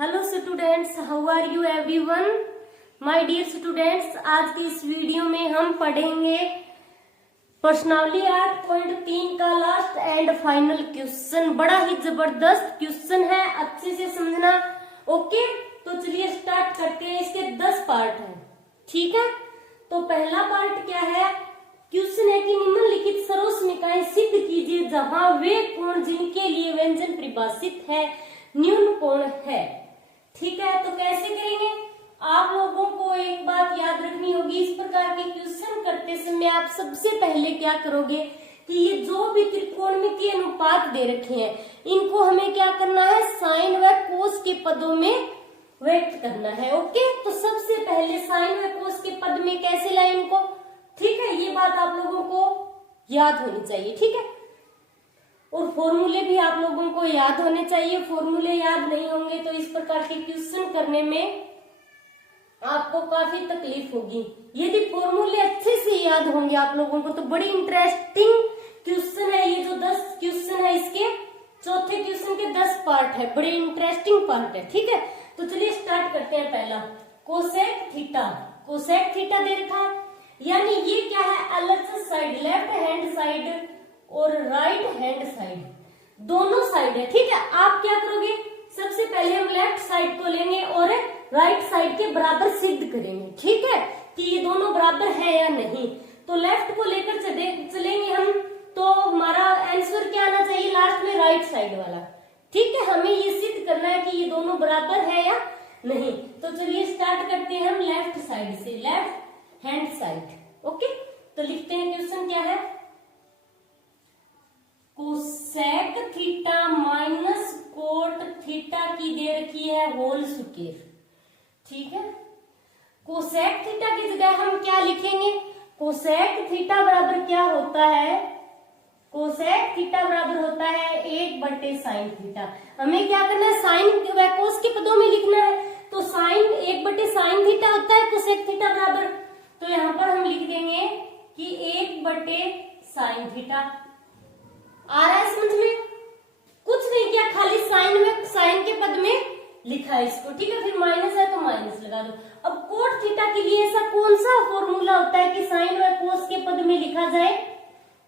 Hello students, how are you everyone. My dear students, आज की इस वीडियो में हम पढ़ेंगे प्रश्नावली 8.3 का लास्ट एंड फाइनल क्वेश्चन। बड़ा ही जबरदस्त क्वेश्चन है, अच्छे से समझना। ओके, तो चलिए स्टार्ट करते हैं। इसके 10 पार्ट हैं, ठीक है। तो पहला पार्ट क्या है, क्वेश्चन है कि निम्नलिखित सरोस निकाय सिद्ध कीजिए जहां वे कोण जिनके लिए व्यंजन परिभाषित है न्यून कोण है। ठीक है, तो कैसे करेंगे, आप लोगों को एक बात याद रखनी होगी। इस प्रकार के क्वेश्चन करते समय आप सबसे पहले क्या करोगे कि ये जो भी त्रिकोणमितीय अनुपात दे रखे हैं इनको हमें क्या करना है, साइन व कोस के पदों में व्यक्त करना है। ओके, तो सबसे पहले साइन व कोस के पद में कैसे लाए इनको, ठीक है। ये बात आप लोगों को याद होनी चाहिए, ठीक है। और फॉर्मूले भी आप लोगों को याद होने चाहिए। फॉर्मूले याद नहीं होंगे तो इस प्रकार के क्वेश्चन करने में आपको काफी तकलीफ होगी। यदि फॉर्मूले अच्छे से याद होंगे आप लोगों को तो बड़ी इंटरेस्टिंग क्वेश्चन है। ये जो 10 क्वेश्चन है इसके चौथे क्वेश्चन के 10 पार्ट है, बड़े इंटरेस्टिंग पार्ट है, ठीक है। तो चलिए स्टार्ट करते हैं। पहला कोसेक थीटा, कोसेक थीटा दे रखा है, यानी ये क्या है, LHS side, left hand side और राइट हैंड साइड दोनों साइड है, ठीक है। आप क्या करोगे, सबसे पहले हम लेफ्ट साइड को लेंगे और राइट साइड के बराबर सिद्ध करेंगे, ठीक है, कि ये दोनों बराबर है या नहीं। तो लेफ्ट को लेकर चलेंगे हम, तो हमारा आंसर क्या आना चाहिए लास्ट में, राइट साइड वाला, ठीक है। हमें ये सिद्ध करना है कि ये दोनों बराबर है या नहीं। तो चलिए स्टार्ट करते हैं हम लेफ्ट साइड से, लेफ्ट हैंड साइड। ओके, तो लिखते हैं क्वेश्चन क्या है, cosec theta minus cot theta की दे रखी है होल स्क्वायर, ठीक है। कोसेक थीटा की जगह हम क्या लिखेंगे, कोसेक थीटा बराबर क्या होता है, कोसेक थीटा बराबर होता है 1/sin थीटा। हमें क्या करना है, साइन व कोस के पदों में लिखना है। तो साइन 1/sin थीटा होता है कोसेक थीटा बराबर, तो यहां पर हम लिख देंगे कि 1/sin थीटा। आ रहा है समझ में, कुछ नहीं किया, खाली साइन में साइन के पद में लिखा है इसको, ठीक है। फिर माइनस है तो माइनस लगा दो। अब कोट थीटा के लिए ऐसा कौन सा फॉर्मूला होता है कि साइन व कोस के पद में लिखा जाए,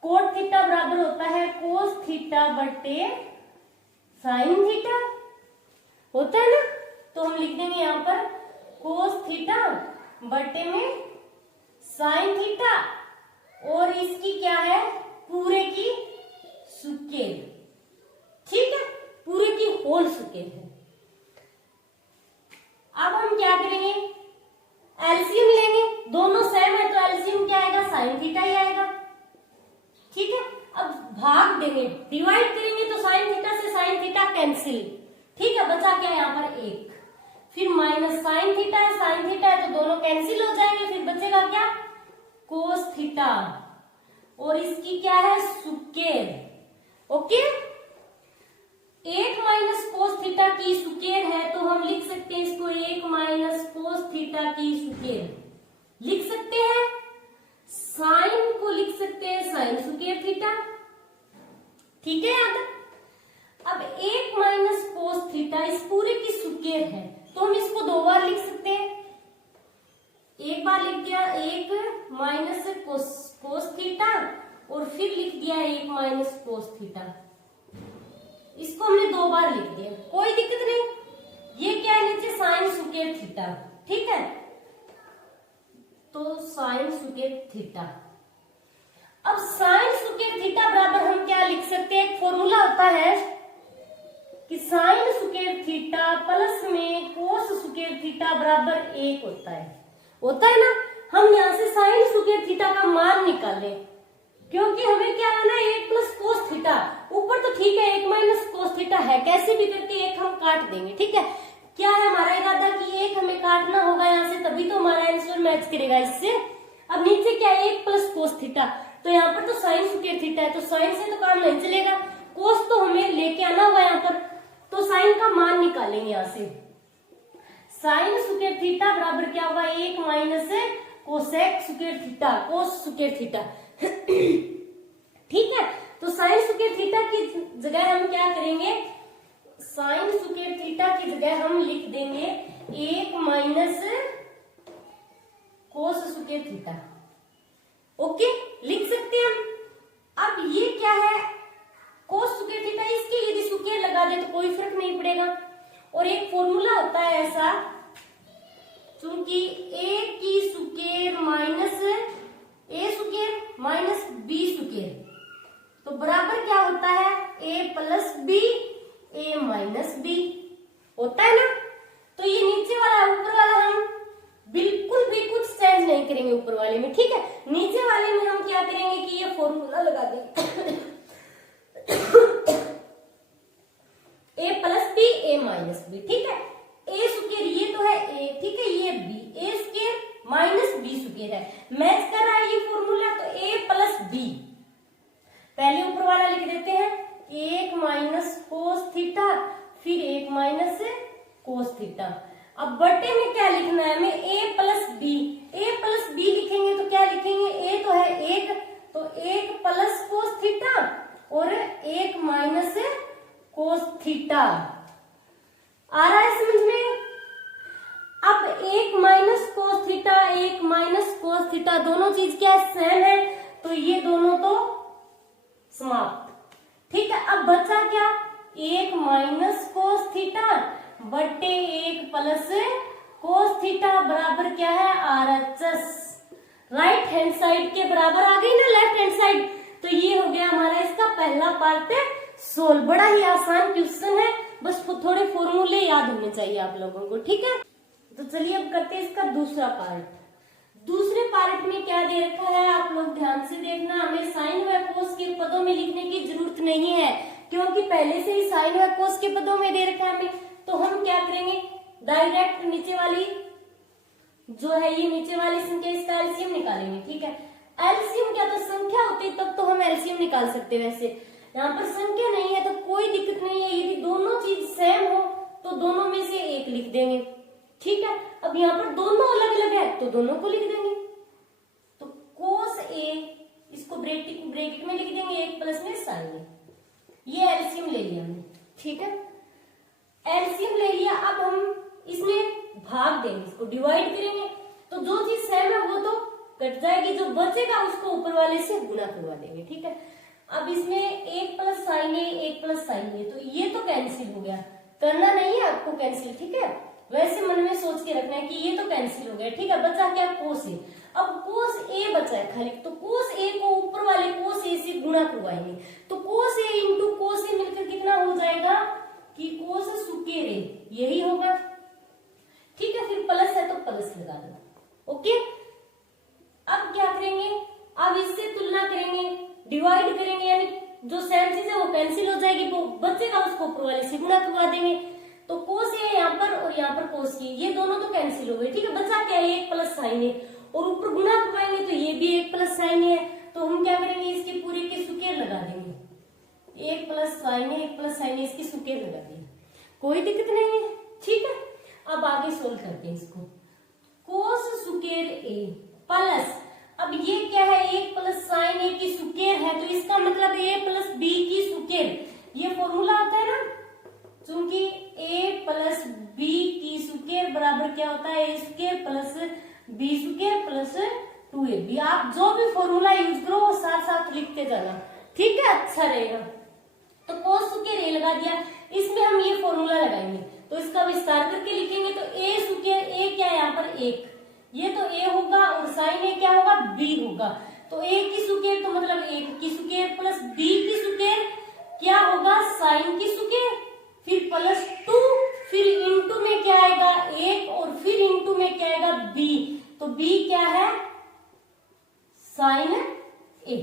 कोट थीटा बराबर होता है कोस थीटा बटे साइन थीटा, होता है ना। तो हम लिख देंगे यहाँ पर कोस थीटा बटे में साइन थीटा, और इसकी क्या है, पूरे की स्क्वायर, ठीक है, पूरे की होल स्क्वायर है। अब हम क्या करेंगे, एलसीएम लेंगे, दोनों सेम है तो एलसीएम क्या आएगा, साइन थीटा ही आएगा, ठीक है। अब भाग देंगे, डिवाइड करेंगे तो साइन थीटा से साइन थीटा कैंसिल, ठीक है, बचा क्या यहाँ पर 1। फिर माइनस साइन थीटा है, साइन थीटा है तो दोनों कैंसिल हो जाएंगे, फिर बचेगा क्या, कोस थीटा, और इसकी क्या है, square. Okay, 1 minus cos theta की स्क्वायर है तो हम लिख सकते हैं इसको 1 माइनस कोस थीटा की स्क्वायर लिख सकते हैं। साइन को लिख सकते हैं साइन स्क्वायर थीटा, ठीक है याद। अब 1 माइनस कोस थीटा इस पूरे की स्क्वायर है तो हम इसको 2 बार लिख सकते हैं। एक बार लिख दिया 1 माइनस कोस थीटा, और फिर लिख दिया 1 माइनस कोस थीटा, इसको हमने 2 बार लिख दिया, कोई दिक्कत नहीं। ये क्या है, नीचे साइन स्क्वायर थीटा, ठीक है, तो साइन स्क्वायर थीटा। अब साइन स्क्वायर थीटा बराबर हम क्या लिख सकते हैं, एक फॉर्मूला होता है कि साइन स्क्वायर थीटा प्लस में कोस स्क्वायर थीटा बराबर 1 होता है ना। हम यहाँ से साइन स्क्वायर थीटा का मान निकालें, क्योंकि हमें क्या लेना है, 1 प्लस कोस थीटा, ऊपर तो ठीक है 1 माइनस कोस थीटा है, कैसे भी करके 1 हम काट देंगे, ठीक है। क्या है हमारा इरादा कि 1 हमें काटना होगा यहाँ से, तभी तो हमारा आंसर मैच करेगा इससे। अब नीचे क्या है, 1 प्लस कोस थीटा, तो यहाँ पर तो साइन स्क्वायर थीटा है तो साइन से तो काम नहीं चलेगा, कोस तो हमें लेके आना होगा यहाँ पर, तो साइन का मान निकालेंगे यहाँ से। साइन स्क्वायर थीटा बराबर क्या होगा, 1 minus cosec square theta, cos square theta, ठीक है। तो साइन स्क्वायर थीटा की जगह हम क्या करेंगे, साइन स्क्वायर थीटा की जगह हम लिख देंगे 1 minus cos square theta. Okay, लिख सकते हैं हम। अब ये क्या है, कोस स्क्वायर थीटा, इसके यदि स्क्वायर लगा दे तो कोई फर्क नहीं पड़ेगा। और एक फॉर्मूला होता है ऐसा, चूंकि a की square minus a square minus b square, तो बराबर क्या होता है, a plus b, a minus b होता है ना। तो ये नीचे वाला ऊपर वाला हम बिल्कुल भी कुछ चेंज नहीं करेंगे ऊपर वाले में, ठीक है। नीचे वाले में हम क्या करेंगे कि ये फॉर्मूला लगा देंगे a plus b, a minus b, ठीक है। a स्क्वायर ये तो है a, ठीक है, ये b, a square minus b square है, मैच कर रहा है ये फॉर्मूला, तो a प्लस b। पहले ऊपर वाला लिख देते हैं 1 माइनस कोस थीटा, फिर 1 माइनस कोस थीटा। अब बटे में क्या लिखना है हमें, a plus b। a plus b लिखेंगे तो क्या लिखेंगे, a तो है 1, तो 1 प्लस कोस थीटा और 1 माइनस कोस थीटा। आ रहा है समझ में। अब 1 minus cos theta, 1 minus cos theta, दोनों चीज क्या है, सेम है, तो ये दोनों तो समाप्त, ठीक है। अब बचा क्या, 1 माइनस कोस थीटा बटे 1 प्लस कोस थीटा बराबर क्या है, RHS। राइट हैंड साइड के बराबर आ गई ना लेफ्ट हैंड साइड। तो ये हो गया हमारा इसका पहला पार्ट सोल्व। बड़ा ही आसान क्वेश्चन है, बस थोड़े फॉर्मूले याद होने चाहिए आप लोगों को, ठीक है। तो चलिए अब करते हैं इसका दूसरा पार्ट। दूसरे पार्ट में क्या दे रखा है, आप लोग ध्यान से देखना। हमें साइन व कोस के पदों में लिखने की जरूरत नहीं है, क्योंकि पहले से ही साइन व कोस के पदों में दे रखा है हमें। तो हम क्या करेंगे, डायरेक्ट नीचे वाली जो है, ये नीचे वाली संख्या, इसका एलसीएम निकालेंगे, ठीक है। एलसीएम क्या, तो संख्या होती है तब तो हम एलसीएम निकाल सकते हैं। वैसे यहाँ पर संख्या नहीं है तो कोई दिक्कत नहीं है, यदि दोनों चीज सेम हो तो दोनों में से एक लिख देंगे, ठीक है। अब यहाँ पर दोनों अलग अलग है तो दोनों को लिख देंगे। तो कोस ए, इसको ब्रैकेट में लिख देंगे 1 प्लस में साइन ए। ये एलसीएम ले लिया हमने, ठीक है। एलसीएम ले लिया, अब हम इसमें भाग देंगे, इसको डिवाइड करेंगे, तो जो चीज सेम है वो तो कट जाएगी, जो बचेगा उसको ऊपर वाले से गुणा करवा देंगे, ठीक है। अब इसमें 1 प्लस साइन ए, 1 प्लस साइन ए, तो ये तो कैंसिल हो गया, करना नहीं है आपको कैंसिल, ठीक है। वैसे मन में सोच के रखना है कि ये तो कैंसिल हो गया, ठीक है। बचा क्या, कोस ए। अब कोस ए बचा है खाली, तो कोस ए को ऊपर वाले कोस ए से गुणा करवाएंगे, तो कोस ए इंटू कोस ए मिलकर कितना हो जाएगा कि कोस स्क्वायर ए, यही होगा, ठीक है। फिर प्लस है तो प्लस लगा दो, ओके। अब क्या करेंगे, अब इससे तुलना करेंगे, डिवाइड करेंगे, यानी जो सेम चीज है वो कैंसिल हो जाएगी, वो बचेगा उसको ऊपर वाले से गुणा करवा देंगे। तो कोस ए यहाँ पर और यहाँ पर कोस ए, ये दोनों तो कैंसिल हो गए, ठीक है। बचा क्या है, 1 प्लस साइन ए, और ऊपर गुणा करवाएंगे तो ये भी 1 प्लस साइन ए है, तो हम क्या करेंगे, इसके पूरे के स्क्वायर लगा देंगे। 1 प्लस साइन ए, 1 प्लस साइन ए, इसकी स्क्वायर लगा देंगे, कोई दिक्कत नहीं है, ठीक है। अब आगे सोल्व करते हैं इसको। कोस स्क्वायर ए प्लस, अब ये क्या है, 1 प्लस साइन ए की स्क्वायर है, तो इसका मतलब a प्लस बी की स्क्वायर, ये फॉर्मूला आता है ना, क्योंकि a प्लस बी की स्क्वायर बराबर क्या होता है, a square plus B square plus 2ab। आप जो भी फॉर्मूला यूज करो वो साथ साथ लिखते जाना, ठीक है, अच्छा रहेगा। तो कोस स्क्वायर ए लगा दिया, इसमें हम ये फॉर्मूला लगाएंगे, तो इसका विस्तार करके लिखेंगे, तो a स्क्वायर, a क्या है यहाँ पर 1, ये तो a होगा, और साइन ए क्या होगा, b होगा, तो a की स्क्वायर तो मतलब 1 की स्क्वायर प्लस b की स्क्वायर क्या होगा, साइन की स्क्वायर, फिर प्लस 2, फिर इंटू में क्या आएगा 1, और फिर इंटू में क्या आएगा b, तो b क्या है, साइन ए।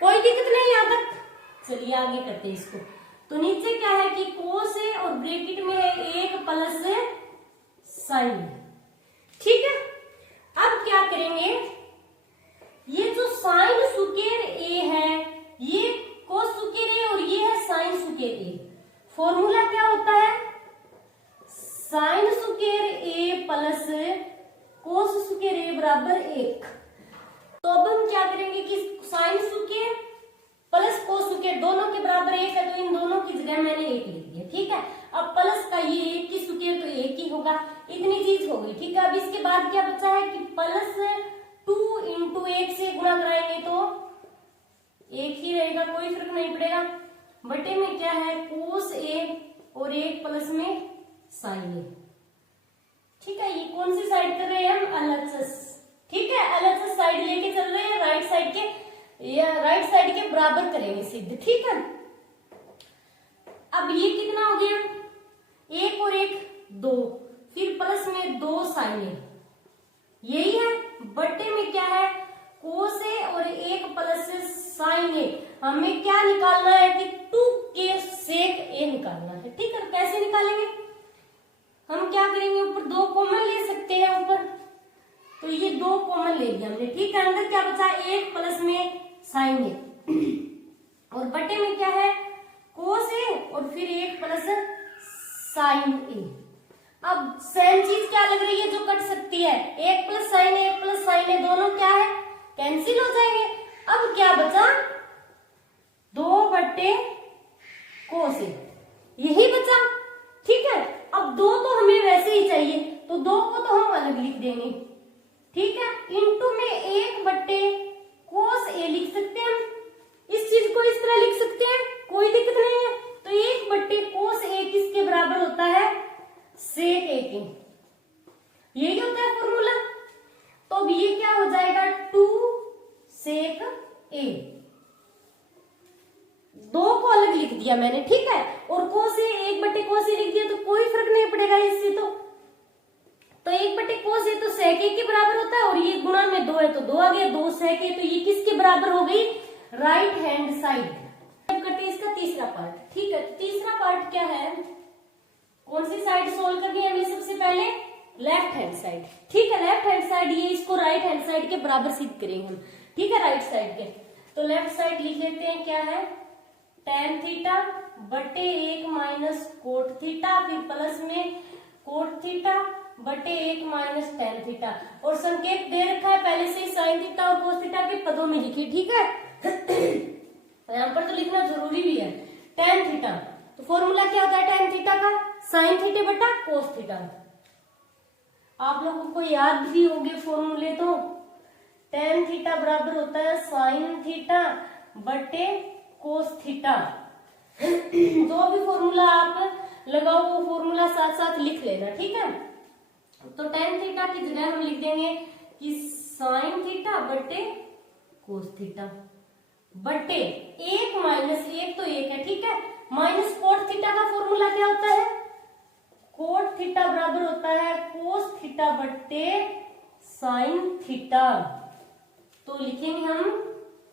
कोई दिक्कत नहीं यहाँ तक, चलिए आगे करते हैं इसको। तो नीचे क्या है कि कोस ए और ब्रैकेट में है 1 प्लस साइन, ठीक है। अब क्या करेंगे, ये जो साइन स्क्वायर ए है, ये कोस स्क्वायर ए और ये है साइन स्क्वायर ए, फॉर्मूला क्या होता है, साइन स्क्वायर ए प्लस कोस स्क्वायर ए बराबर 1। तो अब हम क्या करेंगे कि sine square plus cos square दोनों के बराबर 1 है, तो इन दोनों की जगह मैंने 1 लिख दिया, ठीक है। अब प्लस का ये होगा। इतनी चीज हो गई, ठीक है। अब इसके बाद क्या बचा है कि प्लस 2 इंटू 1 से गुणा कराएंगे तो एक ही रहेगा, कोई फर्क नहीं पड़ेगा। बटे में क्या है कोस ए और एक प्लस में साइन ए, ठीक है। ये कौन सी साइड कर रहे हैं हम, एलएचएस, ठीक है। एलएचएस साइड लेके चल रहे हैं, राइट साइड के या राइट साइड के बराबर करेंगे सिद्ध, ठीक है। अब ये कितना हो गया, एक और एक दो, फिर प्लस में 2 साइन ए, यही है। बटे में क्या है कोस ए और एक प्लस साइन ए। हमें क्या निकालना है कि 2 के सेक ए निकालना है, ठीक है। कैसे निकालेंगे, हम क्या करेंगे, ऊपर 2 कॉमन ले सकते हैं ऊपर, तो ये 2 कॉमन ले लिया हमने, ठीक है। अंदर क्या बचा, 1 प्लस में साइन ए और बटे में क्या है कोस ए और फिर 1 प्लस साइन ए। अब सेम चीज क्या लग रही है जो कट सकती है, 1 प्लस साइन ए, 1 प्लस साइन ए, दोनों क्या है कैंसिल हो जाएंगे। अब क्या बचा 2 बटे कोस ए, यही बचा, ठीक है। अब 2 तो हमें वैसे ही चाहिए, तो 2 को तो हम अलग लिख देंगे, ठीक है। इंटू में 1 बटे कोस ए लिख सकते हैं हम, इस चीज को इस तरह लिख सकते हैं, कोई दिक्कत नहीं है। तो 1 बटे कोस ए किसके बराबर होता है, सेक ए के, यही होता है फॉर्मूला। तो अब ये क्या हो जाएगा 2 सेक ए, 2 को अलग लिख दिया मैंने, ठीक है। और कोस ए 1 बटे कोस ए लिख दिया, तो कोई फर्क नहीं पड़ेगा इससे। तो 1 बटे कोस ए तो सेक ए के बराबर होता है, और ये गुणा में 2 है तो 2 आ गया, 2 सेक ए, तो ये किसके बराबर हो गई, राइट हैंड साइड। करते हैं इसका तीसरा पार्ट, ठीक है। तीसरा पार्ट क्या है, कौन सी साइड सोल्व करनी है हमें, सबसे पहले लेफ्ट हैंड साइड, ठीक है। लेफ्ट हैंड साइड, ये इसको राइट हैंड साइड के बराबर सिद्ध करेंगे हम, ठीक है, राइट साइड के। तो लेफ्ट साइड लिख लेते हैं, क्या है tan थीटा बटे 1 माइनस कोट थीटा, फिर प्लस में कोट थीटा बटे 1 माइनस tan थीटा, और संकेत दे रखा है पहले से साइन थीटा और कोस थीटा के पदों में लिखिए, ठीक है। यहाँ पर तो लिखना जरूरी भी है, tan थीटा, तो फॉर्मूला क्या होता है tan थीटा का, साइन थीटा बटा कोस थीटा। आप लोगों को याद भी होंगे फॉर्मूले, तो tan थीटा बराबर होता है साइन थीटा बटे कोस थीटा। जो भी फॉर्मूला आप लगाओ वो फॉर्मूला साथ साथ लिख लेना, ठीक है। तो tan थीटा की जगह हम लिख देंगे कि साइन थीटा बटे कोस थीटा बटे 1 माइनस 1 तो 1 है, ठीक है, माइनस कोट थीटा का फॉर्मूला क्या होता है, कोट थीटा बराबर होता है कोस थीटा बटे साइन थीटा। तो लिखेंगे हम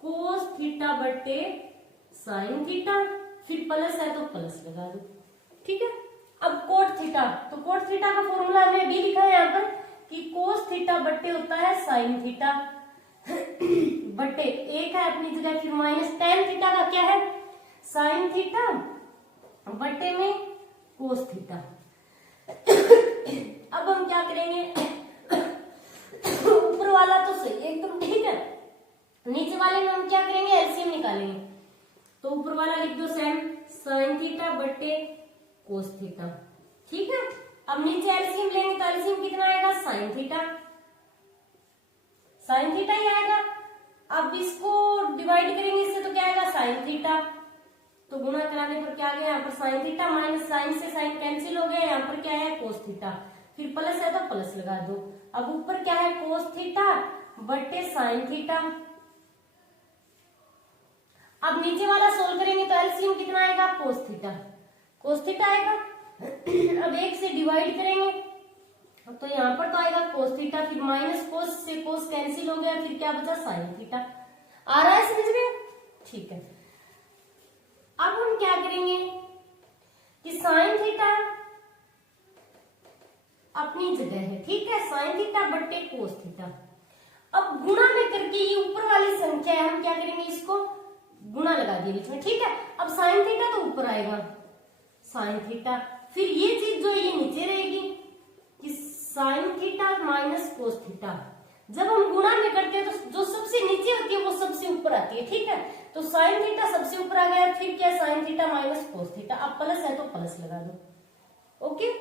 कोस थीटा बटे साइन थीटा, फिर प्लस है तो प्लस लगा दो, ठीक है। अब कोट थीटा, तो कोट थीटा का फॉर्मूला हमने अभी लिखा है यहाँ पर कि कोस थीटा बटे होता है साइन थीटा बटे 1 है अपनी जगह, फिर माइनस tan थीटा का क्या है साइन थीटा बटे में कोस थीटा। अब हम क्या करेंगे, ऊपर वाला तो सही एकदम, ठीक है, नीचे वाले में हम क्या करेंगे एलसीएम निकालेंगे। तो ऊपर वाला लिख दो सेम साइन थीटा बटे कोस थीटा, ठीक है। अब नीचे एलसीएम लेंगे तो एलसीएम कितना आएगा, साइन थीटा, साइन थीटा ही आएगा। अब इसको डिवाइड करेंगे इससे तो क्या आएगा साइन थीटा, तो गुणा कराने पर क्या आ गया यहाँ पर साइन थीटा, माइनस साइन से साइन कैंसिल हो गया, यहाँ पर क्या है कोस थीटा, फिर प्लस है तो प्लस लगा दो। अब ऊपर क्या है कोस थीटा बटे साइन थीटा। अब नीचे वाला सोल्व करेंगे तो एलसीएम कितना आएगा कोस थीटा, कोस थीटा आएगा। अब 1 से डिवाइड करेंगे तो यहाँ पर तो आएगा कोस थीटा, फिर माइनस कोस से कोस कैंसिल हो गया, फिर क्या बचा साइन थीटा। आ रहा है समझ में, ठीक है। अब हम क्या करेंगे कि साइन थीटा अपनी जगह है, ठीक है, साइन थीटा बटे कोस थीटा। अब गुणा में करके ये ऊपर वाली संख्या है, हम क्या करेंगे इसको गुणा लगा दिए बीच में, ठीक है। अब साइन थीटा तो ऊपर आएगा साइन थीटा, फिर ये चीज जो ये नीचे रहेगी कि sign theta minus cos theta. जब हम गुणा में करते हैं तो जो सबसे नीचे होती है वो सबसे ऊपर आती है, ठीक है। तो साइन थीटा सबसे ऊपर आ गया, फिर क्या sign theta minus cos theta. अब प्लस है तो प्लस लगा दो, ओके।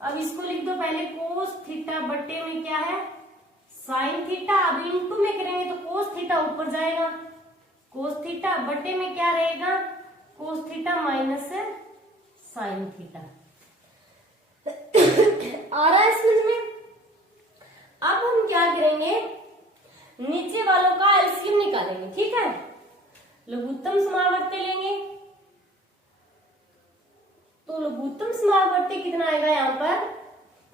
अब अब इसको लिख दो पहले कोस थीटा बट्टे में क्या है साइन थीटा। अब इनटू में करेंगे तो कोस थीटा ऊपर जाएगा, कोस थीटा बट्टे में क्या रहेगा cos theta minus sine theta. आ रहा है समझ में। अब हम क्या करेंगे नीचे वालों का एलसीएम निकालेंगे, ठीक है। लघुत्तम समावर्ती लेंगे तो लघुत्तम समावर्ती कितना आएगा यहाँ पर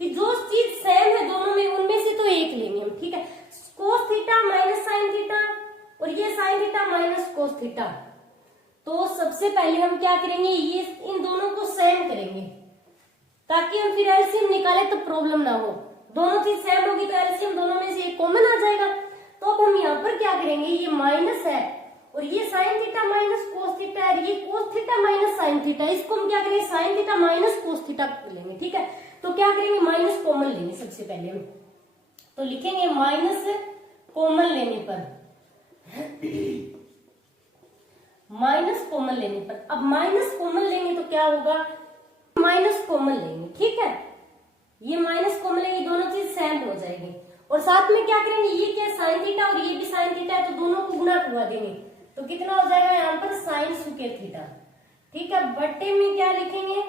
कि जो चीज सेम है दोनों में उनमें से तो एक लेंगे हम, ठीक है। कोस थीटा माइनस साइन थीटा और ये sign theta minus cos theta. तो सबसे पहले हम क्या करेंगे ये इन दोनों को सेम करेंगे ताकि हम फिर एलसीएम निकाले तो प्रॉब्लम ना हो। दोनों चीज सेम होगी तो एलसीएम दोनों में से एक कॉमन आ जाएगा। तो अब हम यहाँ पर क्या करेंगे ये माइनस है और ये sign theta minus cos theta है, ये कोस थीटा माइनस साइन थीटा, इसको हम क्या करेंगे sign theta minus cos theta लेंगे, ठीक है। तो क्या करेंगे माइनस कॉमन लेंगे सबसे पहले हम, तो लिखेंगे माइनस कॉमन लेने पर माइनस कॉमन लेने पर। अब माइनस कॉमन लेंगे तो क्या होगा माइनस कॉमन लेंगे, ठीक है। ये माइनस कॉमन लेंगे दोनों चीज सेम हो जाएगी और साथ में क्या करेंगे ये क्या साइन थीटा और ये भी साइन थीटा है तो दोनों को गुणा करवा देंगे तो कितना हो जाएगा यहाँ पर साइन स्क्वायर थीटा, ठीक है। बट्टे में क्या लिखेंगे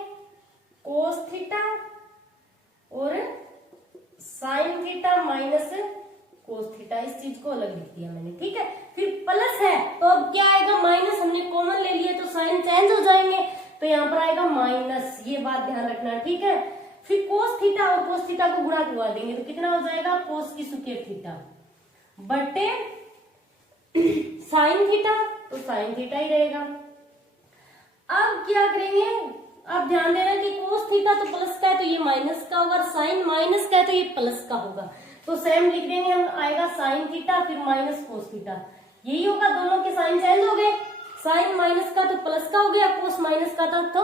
कोस थीटा और sign theta minus cos theta, इस चीज को अलग लिख दिया मैंने, ठीक है। फिर प्लस है तो अब क्या आएगा माइनस, हमने कॉमन ले लिया तो साइन चेंज हो जाएंगे तो यहाँ पर आएगा माइनस, ये बात ध्यान रखना, ठीक है। फिर कोस थीटा और कोस थीटा को गुणा करवा देंगे तो कितना हो जाएगा कोस की स्क्वायर थीटा बटे साइन थीटा, तो साइन थीटा ही रहेगा। अब क्या करेंगे अब ध्यान देना कि कोस थीटा तो प्लस का है तो ये माइनस का होगा, साइन माइनस का है तो ये प्लस का होगा। तो सेम लिख देंगे हम, आएगा साइन थीटा फिर माइनस कोस थीटा, यही होगा। दोनों के साइन चेंज हो गए, साइन माइनस का तो प्लस का हो गया, कोस माइनस का था तो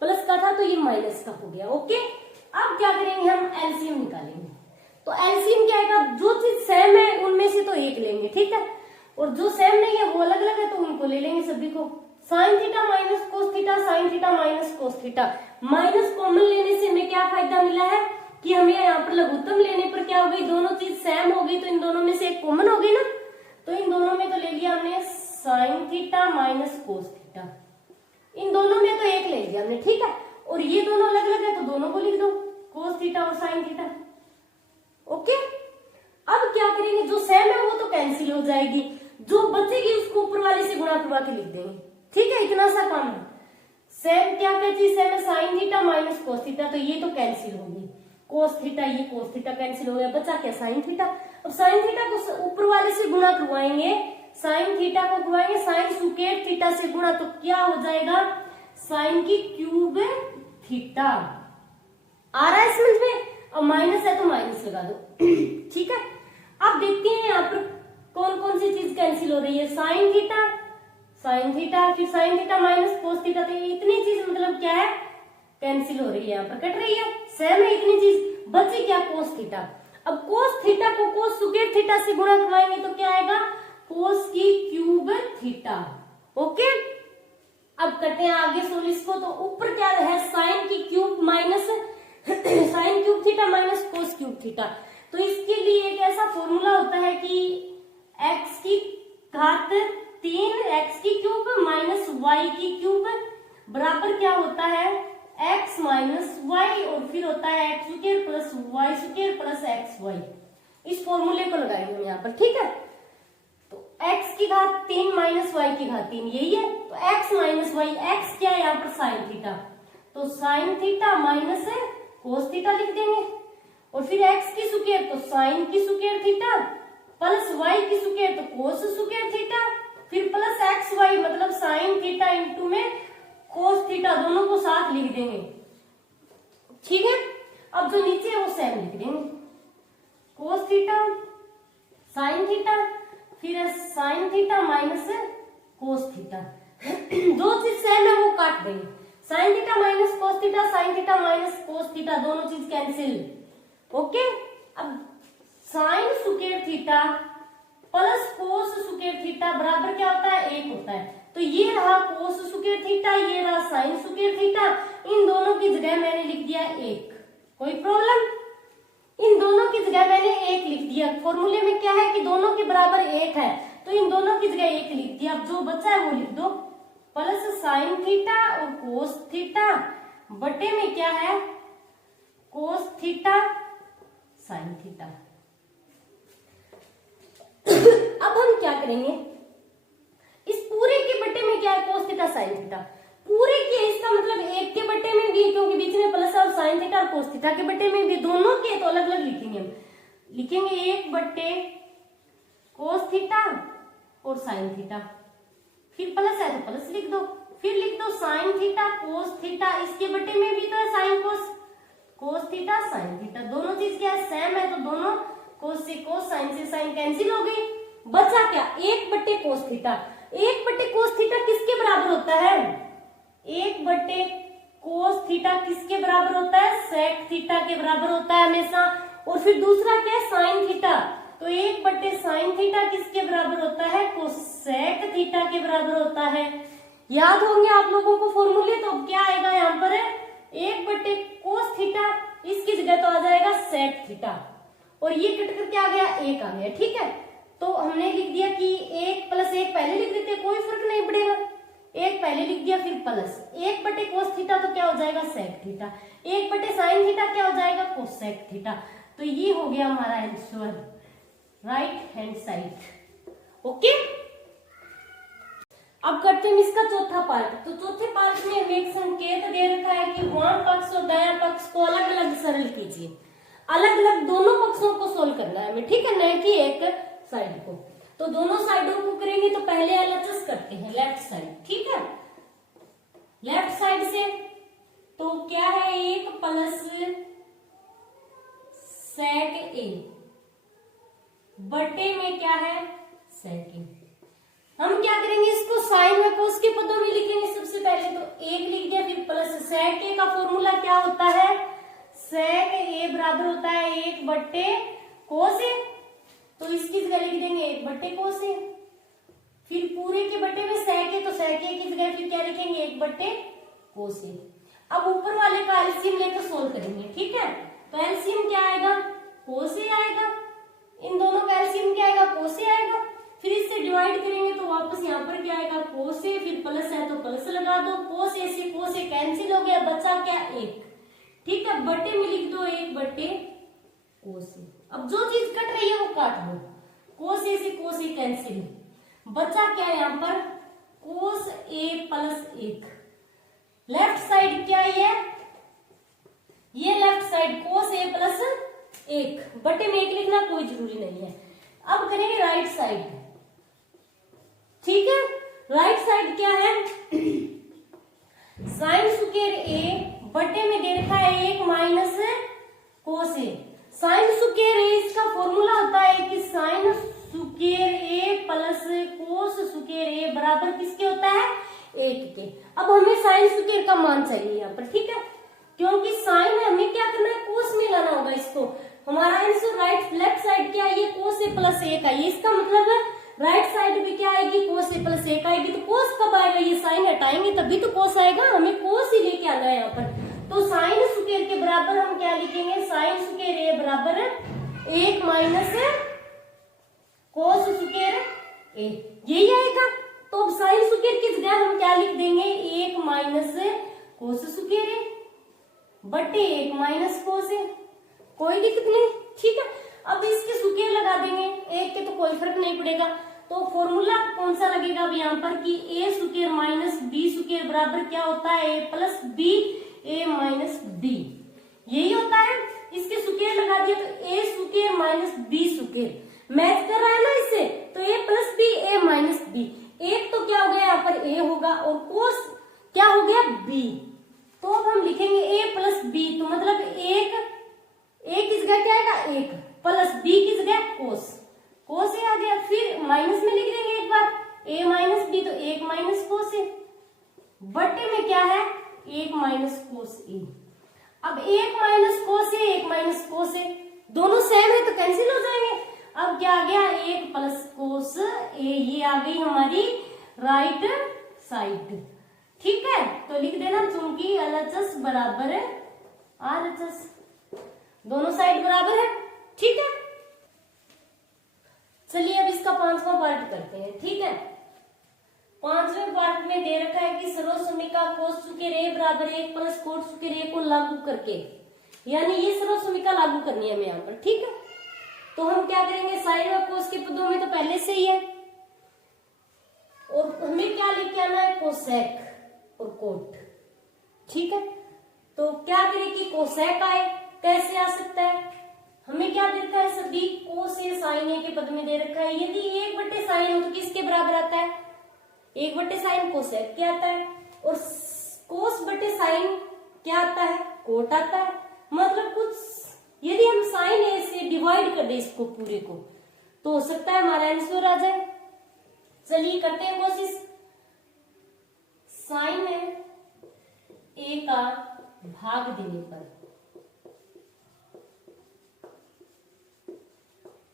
प्लस का था तो ये माइनस का हो गया, ओके। अब क्या करेंगे हम एलसीएम निकालेंगे। तो एलसीएम क्या आएगा जो चीज सेम है उनमें से तो एक लेंगे, ठीक है, और जो सेम नहीं है वो अलग अलग है तो उनको ले लेंगे सभी को। Sign theta minus cos theta sine theta minus cos theta, minus common लेने से हमें क्या फायदा मिला है कि हमें यहाँ पर लघुत्तम लेने पर क्या हो गई दोनों चीज सेम हो गई तो इन दोनों में से एक कॉमन हो गई ना, तो इन दोनों में तो ले लिया हमने sine theta minus cos theta, इन दोनों में तो एक ले लिया हमने, ठीक है। और ये दोनों अलग अलग है तो दोनों को लिख दो कोस थीटा और साइन थीटा, ओके। अब क्या करेंगे जो सेम है वो तो कैंसिल हो जाएगी, जो बचेगी उसको ऊपर वाले से गुणा करवा के लिख देंगे, ठीक है। इतना सा काम है। सेम क्या क्या चीज सेम है sign theta minus cos theta, तो ये तो कैंसिल होगी, कोस थीटा ये कोस थीटा कैंसिल हो गया, बचा क्या साइन थीटा। अब साइन थीटा को ऊपर वाले से गुणा करवाएंगे, साइन थीटा को करवाएंगे साइन स्क्वायर थीटा से गुणा तो क्या हो जाएगा साइन की क्यूब थीटा। आ रहा है समझ में। अब माइनस है तो माइनस लगा दो, ठीक है। अब देखते हैं यहाँ पर कौन कौन सी चीज कैंसिल हो रही है, साइन थीटा फिर sign theta minus cos theta, तो इतनी चीज मतलब क्या है कैंसिल हो रही है, यहाँ पर कट रही है, सेम है इतनी चीज, बची क्या कोस थीटा। अब कोस थीटा को कोस स्क्वायर थीटा से गुणा करवाएंगे तो क्या आएगा कोस की क्यूब थीटा, ओके। अब करते हैं आगे सोल्यूशन को, तो ऊपर क्या है साइन की cube minus sine cube theta minus cos cube theta. तो इसके लिए एक ऐसा फॉर्मूला होता है कि x की घात 3 x की क्यूब माइनस y की क्यूब बराबर क्या होता है x माइनस वाई और फिर होता है x square plus y square plus xy। इस फॉर्मूले को लगाएंगे हम यहाँ पर, ठीक है। तो x की घात 3 माइनस y की घात 3 यही है, तो x माइनस वाई, x क्या है यहाँ पर साइन थीटा, तो sign theta minus cos theta लिख देंगे और फिर x की स्क्वायर तो साइन की स्क्वायर थीटा प्लस y की स्क्वायर तो कोस स्क्वायर थीटा फिर प्लस xy मतलब साइन थीटा इंटू में कोस थीटा, दोनों को साथ लिख देंगे, ठीक है। अब जो नीचे है वो सेम लिख देंगे, कोस थीटा साइन थीटा फिर sign theta minus cos theta जो चीज सेम है वो काट देंगे, sign theta minus cos theta sine theta minus cos theta दोनों चीज कैंसिल, ओके। अब sine square theta plus cos square theta बराबर क्या होता है 1 होता है, तो ये रहा कोस स्क्वायर थीटा ये रहा साइन स्क्वायर थीटा, इन दोनों की जगह मैंने लिख दिया 1, कोई प्रॉब्लम? इन दोनों की जगह मैंने एक लिख दिया। फॉर्मूले में क्या है कि दोनों के बराबर एक है, तो इन दोनों की जगह एक लिख दिया। अब जो बचा है वो लिख दो, प्लस साइन थीटा और कोस थीटा बटे में क्या है, कोस थीटा साइन थीटा। अब हम क्या करेंगे, इस पूरे के बटे में क्या है, कोस थीटा साइन थीटा। पूरे के इसका मतलब एक के बटे में भी, क्योंकि बीच में प्लस और साइन थीटा और कोस थीटा के बटे में भी, दोनों के तो अलग अलग लिखेंगे हम। लिखेंगे एक बटे कोस थीटा और साइन थीटा, फिर प्लस है तो प्लस लिख दो, फिर लिख दो साइन थीटा कोस थीटा। इसके बटे में भी तो है sine cos, cos theta sine theta, दोनों चीज क्या है, सेम है, तो दोनों कोस से कोस साइन से साइन कैंसिल हो गई। बचा क्या, एक बटे कोस थीटा। एक बटे कोस थीटा किसके बराबर होता है, एक बटे कोस थीटा किसके बराबर होता है, सेक थीटा के बराबर होता है हमेशा। और फिर दूसरा क्या है, साइन थीटा, तो एक बटे साइन थीटा किसके बराबर होता है, कोसेक थीटा के बराबर होता है। याद होंगे आप लोगों को फॉर्मूले, तो क्या आएगा यहाँ पर, एक बटे कोस थीटा, इसकी जगह तो आ जाएगा सेक थीटा, और ये कट करके आ गया, एक आ गया। ठीक है, तो हमने लिख दिया कि एक प्लस एक पहले लिख देते, कोई फर्क नहीं पड़ेगा, एक पहले लिख दिया, फिर प्लस एक बटे कोस थीटा तो क्या हो जाएगा, सेक थीटा, एक बटे साइन थीटा क्या हो जाएगा, कोसेक थीटा। तो ये हो गया हमारा answer, right hand side. Okay, अब करते हैं इसका चौथा पार्ट। तो चौथे पार्ट में हमें एक संकेत दे रखा है कि वाम पक्ष और दायां पक्ष को अलग अलग सरल कीजिए। अलग अलग दोनों पक्षों को सोल्व करना है हमें, ठीक है, न कि एक साइड को। तो दोनों साइडों को करेंगे, तो पहले एलएचएस करते हैं लेफ्ट साइड। ठीक है, लेफ्ट साइड से तो क्या है, एक प्लस सेक ए बटे में क्या है, सेक ए। हम क्या करेंगे, इसको साइन व कोस के पदों में लिखेंगे। सबसे पहले तो एक लिख दिया, फिर प्लस सेक ए का फॉर्मूला क्या होता है, सेक ए बराबर होता है एक बट्टे कोस ए, तो इसकी जगह लिख देंगे एक बट्टे कोस ए। फिर पूरे के बट्टे में सेक ए, तो सेक ए की जगह फिर क्या लिखेंगे, एक बट्टे कोस ए। अब ऊपर वाले का एलसीएम लेकर सोल्व करेंगे। ठीक है, तो एलसीएम क्या आएगा, कोस ए आएगा, इन दोनों का एलसीएम क्या आएगा, कोस ए आएगा। फिर इससे डिवाइड करेंगे तो वापस यहाँ पर क्या आएगा, कोस ए, फिर प्लस है तो प्लस लगा दो, कोस ए से कोस ए कैंसिल हो गया, बचा क्या, एक। ठीक है, बटे में लिख दो एक बटे कोस ए। अब जो चीज कट रही है वो काट दो, कोस ए से कोस ए कैंसिल, बचा क्या यहाँ पर, कोस ए प्लस एक। लेफ्ट साइड क्या है, ये लेफ्ट साइड कोस ए प्लस एक, बटे में एक लिखना कोई जरूरी नहीं है। अब करेंगे राइट साइड। ठीक है, राइट साइड क्या है, साइन स्क्वायर ए बटे में दे रखा है एक माइनस कोस ए। साइन स्क्वायर ए इसका फॉर्मूला होता है कि साइन स्क्वायर ए प्लस कोस स्क्वायर ए बराबर किसके होता है, एक के। अब हमें साइन स्क्वायर का मान चाहिए यहाँ पर। ठीक है, क्योंकि साइन हमें क्या करना है, कोस में लाना होगा इसको। हमारा आंसर राइट लेफ्ट साइड क्या है, ये कोस ए प्लस एक है, इसका मतलब राइट साइड भी क्या आएगी, कोस ए प्लस एक आएगी। तो कोस कब आएगा, ये साइन हटाएंगे तभी तो कोस आएगा, हमें कोस ही लेके आना है यहाँ पर। तो साइन स्क्वायर के बराबर हम क्या लिखेंगे, साइन स्क्वायर ए बराबर एक माइनस कोस स्क्वायर ए, यही आएगा। तो अब साइन स्क्वायर की जगह हम क्या लिख देंगे, एक माइनस कोस स्क्वायर ए बटे एक माइनस कोस ए, कोई दिक्कत नहीं। ठीक है, अब इसके स्क्वायर लगा देंगे, एक के तो कोई फर्क नहीं पड़ेगा। तो फॉर्मूला कौन सा लगेगा अब यहाँ पर कि A square minus B square बराबर क्या होता है, A plus B A minus B, यही होता है। इसके स्क्वायर लगा दिया तो A square minus B square match कर रहा है ना इससे, तो A plus B A minus B, एक तो क्या हो गया यहाँ पर ए होगा और कोस क्या हो गया बी। तो अब हम लिखेंगे ए प्लस बी, तो मतलब एक की जगह क्या आएगा, एक प्लस बी की जगह कोस, कोस ए आ गया। फिर माइनस में लिख देंगे एक बार, ए माइनस बी तो एक माइनस कोस ए, बट्टे में क्या है, एक माइनस कोस ए। अब एक माइनस कोस ए एक माइनस कोस ए दोनों सेम है तो कैंसिल हो जाएंगे। अब क्या आ गया, एक प्लस कोस ए, ये आ गई हमारी राइट साइड। ठीक है, तो लिख देना चूंकि एलएचएस बराबर आरएचएस। दोनों साइड बराबर है, ठीक है। चलिए अब इसका 5वां पार्ट करते हैं, ठीक है। 5वें पार्ट में दे रखा है कि सर्वसमीका cos स्क्वायर a बराबर 1 प्लस cot स्क्वायर a को लागू करके, यानी ये सर्वसमीका लागू करनी है हमें यहाँ पर, ठीक है। तो हम क्या करेंगे, साइन और कोस के पदों में तो पहले से ही है, और हमें क्या लेके आना है, कोसेक और कोट, ठीक है। तो क्या करें कि कोसेक आए, कैसे आ सकता है, हमें क्या दे रखा है, सभी कोस ए साइन ए के पद में दे रखा है। यदि 1/sin हो तो किसके बराबर आता है, 1/sin कोसेक क्या आता है, और cos/sin क्या आता है, कोट आता है। मतलब कुछ यदि हम साइन ए से डिवाइड कर दे इसको पूरे को, तो हो सकता है हमारा आंसर आ जाए। चलिए करते हैं कोशिश। साइन ए का भाग देने पर,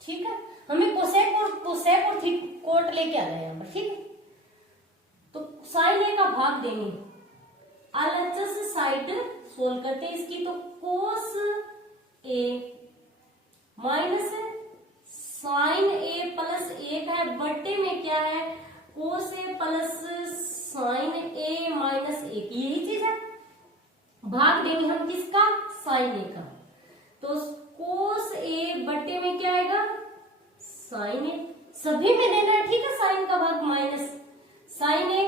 ठीक है, हमें कोसेक और कोट लेके आना है यहाँ पर, ठीक है। तो साइन ए का भाग देंगे, एलएचएस साइड सोल्व करते हैं इसकी, तो कोस ए माइनस साइन ए प्लस 1 है, बट्टे में क्या है, कोस ए प्लस साइन ए माइनस 1, यही चीज है। भाग देंगे हम किसका, साइन ए का, तो कोस ए बट्टे में क्या आएगा, साइन ए, सभी में देना है, ठीक है। साइन का भाग माइनस साइन ए,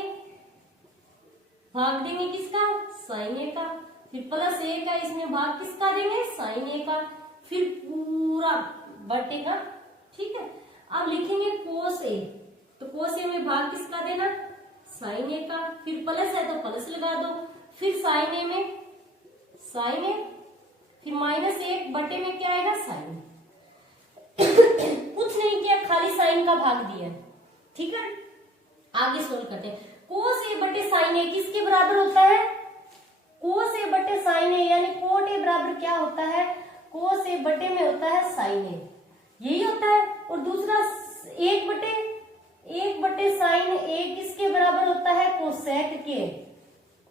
भाग देंगे किसका, साइन ए का, फिर प्लस ए का, इसमें भाग किसका देंगे, साइन ए का, फिर पूरा बटे का, ठीक है। अब लिखेंगे कोस ए, तो कोस ए में भाग किसका देना, साइन ए का, फिर प्लस है तो प्लस लगा दो, फिर साइन ए में साइन ए, फिर -1 बटे में क्या आएगा, साइन। कुछ नहीं किया, खाली साइन का भाग दिया, ठीक है। आगे सोल्व करते हैं। कोस ए बटे साइन ए किसके बराबर होता है, कोस ए बटे साइन ए, यानी कोट ए बराबर क्या होता है, कोस ए बटे में होता है साइन ए, यही होता है। और दूसरा 1/1 साइन ए किसके बराबर होता है, कोसेक के,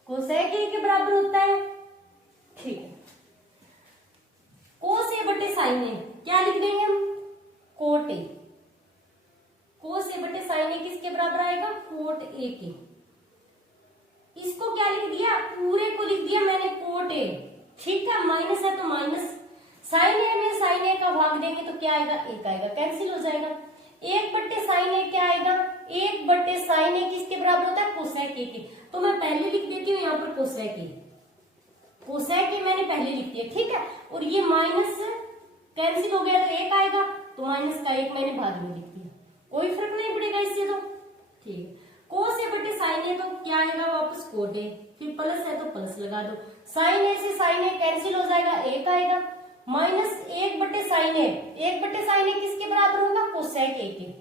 कोसेक ए के बराबर होता है, ठीक है। कोस ए बटे साइन ए क्या लिख देंगे हम, कोट ए, कोस ए बटे साइन ए किसके बराबर आएगा, कोट ए के। इसको क्या लिख दिया, पूरे को लिख दिया मैंने कोट ए, ठीक है। माइनस है तो माइनस, साइन ए में साइन ए का भाग देंगे तो क्या आएगा, 1 आएगा, कैंसिल हो जाएगा। 1/sin ए क्या आएगा, 1/sin ए किसके बराबर होता है, कोसेक ए के। तो मैं पहले लिख देती हूँ यहाँ पर कोसेक ए, कोसेक ए मैंने पहले लिख दिया, ठीक है। और ये माइनस कैंसिल हो गया तो 1 आएगा, तो माइनस का 1 मैंने भाग में लिख दिया, कोई फर्क नहीं पड़ेगा इससे, तो ठीक है। कोस ए बटे साइन ए तो क्या आएगा, वापस कोट ए, फिर प्लस है तो प्लस लगा दो, साइन ए से साइन ए कैंसिल हो जाएगा, 1 आएगा, -1/sin ए, 1/sin ए किसके बराबर होगा, कोसेक ए के।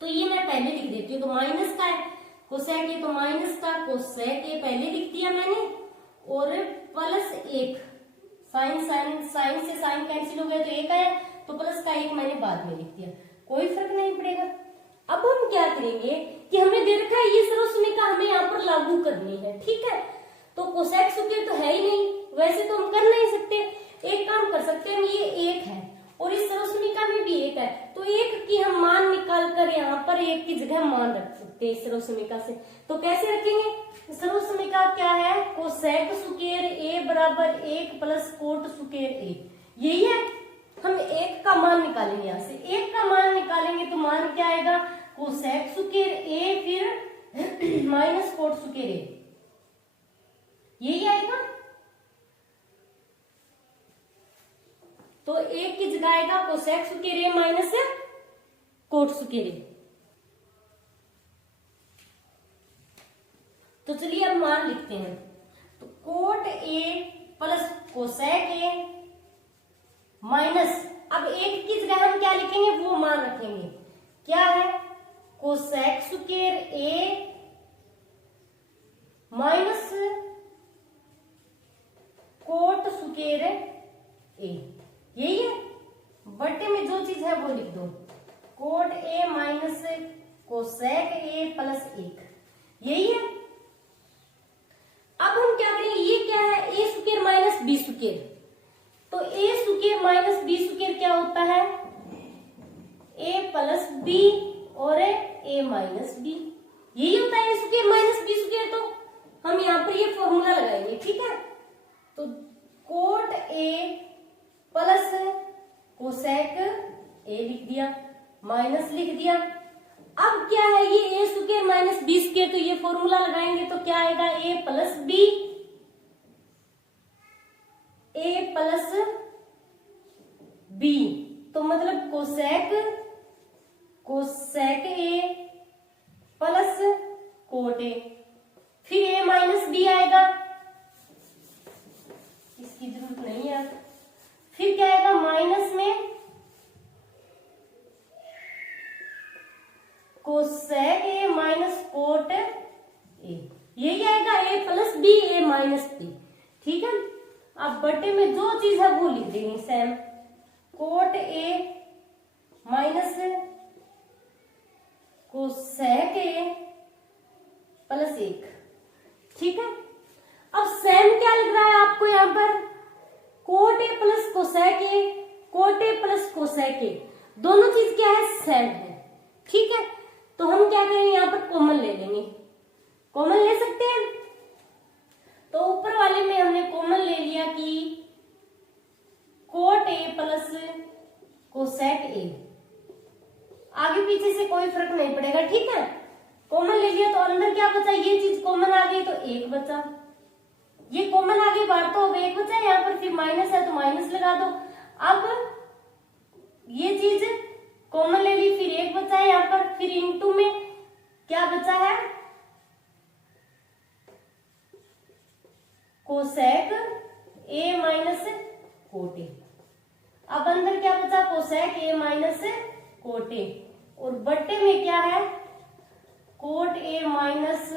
तो ये मैं पहले लिख देती हूँ, तो माइनस का है कोसेक ए, तो माइनस का कोसेक ए पहले लिख दिया मैंने, और +1, साइन से साइन कैंसिल हो गया तो 1 आया, तो प्लस का 1 मैंने बाद में लिख दिया, कोई फर्क नहीं पड़ेगा। अब हम क्या करेंगे कि हमें दे रखा है ये सर्वसमीका हमें यहाँ पर लागू करनी है, ठीक है। तो कोसेक स्क्वायर तो है ही नहीं, वैसे तो हम कर नहीं सकते। एक काम कर सकते हैं, ये 1 है और इस सर्वसमीका में भी 1 है, तो 1 की हम मान निकाल कर यहाँ पर 1 की जगह मान रख सकते हैं इस सर्वसमीका से। तो कैसे रखेंगे, सर्वसमीका क्या है, कोसेक स्क्वायर ए बराबर 1 प्लस कोट स्क्वायर ए, यही है। हम 1 का मान निकालेंगे, यहाँ से 1 का मान निकालेंगे तो मान क्या आएगा, कोसेक स्क्वायर ए फिर माइनस कोट स्क्वायर ए, यही आएगा। तो 1 की जगह आएगा कोसेक स्क्वायर ए माइनस कोट स्क्वायर ए। तो चलिए अब मान लिखते हैं, तो cot A plus cosec A minus, अब 1 की जगह हम क्या लिखेंगे, वो मान रखेंगे, क्या है, कोसेक स्क्वायर ए माइनस कोट स्क्वायर ए, यही है। बटे में जो चीज है वो लिख दो, cot A minus cosec A plus 1, यही है। अब हम क्या करेंगे, ये क्या है, ए स्क्वायर माइनस बी स्क्वायर, तो A square minus B square क्या होता है, ए प्लस बी और ए माइनस बी, यही होता है ए स्क्वायर माइनस बी स्क्वायर। तो हम यहाँ पर ये फॉर्मूला लगाएंगे, ठीक है। तो कोट ए प्लस कोसेक ए लिख दिया, माइनस लिख दिया। अब क्या है ये ए स्क्वायर माइनस बी स्क्वायर, तो ये फॉर्मूला लगाएंगे तो क्या आएगा, ए प्लस बी, ए प्लस बी, तो मतलब कोसेक ए प्लस कोट ए, फिर ए माइनस बी आएगा, इसकी जरूरत नहीं है। फिर क्या आएगा माइनस में cosec A minus cot A, यही आएगा ए plus B A minus B, ठीक है। अब बटे में जो चीज है वो लिख देंगे same, cot A minus cosec A plus 1, ठीक है। अब सेम क्या लिख रहा है आपको यहाँ पर, cot A plus cosec A, cot A plus cosec ए, दोनों चीज क्या है, सेम है, ठीक है। तो हम क्या करेंगे यहाँ पर कॉमन ले लेंगे, कॉमन ले सकते हैं। तो ऊपर वाले में हमने कॉमन ले लिया कि कोट ए प्लस कोसेक ए, आगे पीछे से कोई फर्क नहीं पड़ेगा, ठीक है। कॉमन ले लिया तो अंदर क्या बचा, ये चीज कॉमन आ गई तो 1 बचा, ये कॉमन आ गई बाहर तो अब 1 बचा, यहाँ पर फिर माइनस है तो माइनस लगा दो। अब ये चीज कॉमन ले ली, फिर 1 बचा है यहाँ पर, फिर इनटू में क्या बचा है, cosec A minus cot A. अब अंदर क्या बचा, cosec A minus cot A, और बट्टे में क्या है, cot A minus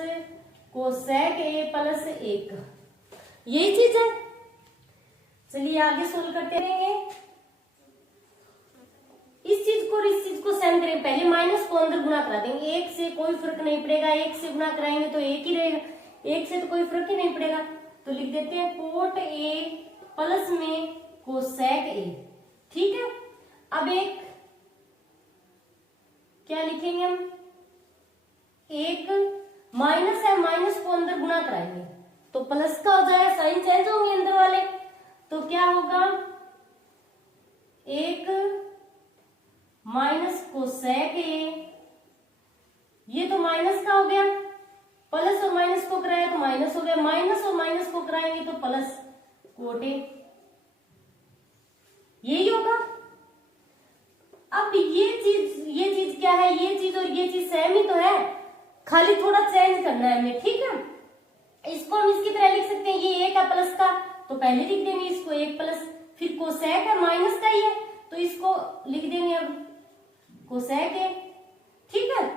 cosec A plus 1, यही चीज है। चलिए आगे सोल्व करते रहेंगे। इस चीज को और इस चीज को सेम करेंगे, पहले माइनस को अंदर गुना करा देंगे, 1 से कोई फर्क नहीं पड़ेगा, 1 से गुना कराएंगे तो 1 ही रहेगा, 1 से तो कोई फर्क ही नहीं पड़ेगा। तो लिख देते हैं कोट ए प्लस में कोसेक ए, ठीक है। अब एक क्या लिखेंगे हम, एक माइनस है, माइनस को अंदर गुना कराएंगे तो प्लस का हो जाएगा, साइन चेंज होंगे अंदर वाले, तो क्या होगा, एक माइनस कोसेक ए, ये तो माइनस का हो गया, प्लस और माइनस को कराया तो माइनस हो गया, माइनस और माइनस को कराएंगे तो प्लस कोट ए, यही होगा। अब ये चीज क्या है, ये चीज और ये चीज सेम ही तो है, खाली थोड़ा चेंज करना है हमें, ठीक है। इसको हम इसकी तरह लिख सकते हैं, ये 1 है प्लस का तो पहले लिख देंगे इसको 1 प्लस, फिर कोसेक है माइनस का ही है तो इसको लिख देंगे अब कोसेक है, ठीक है।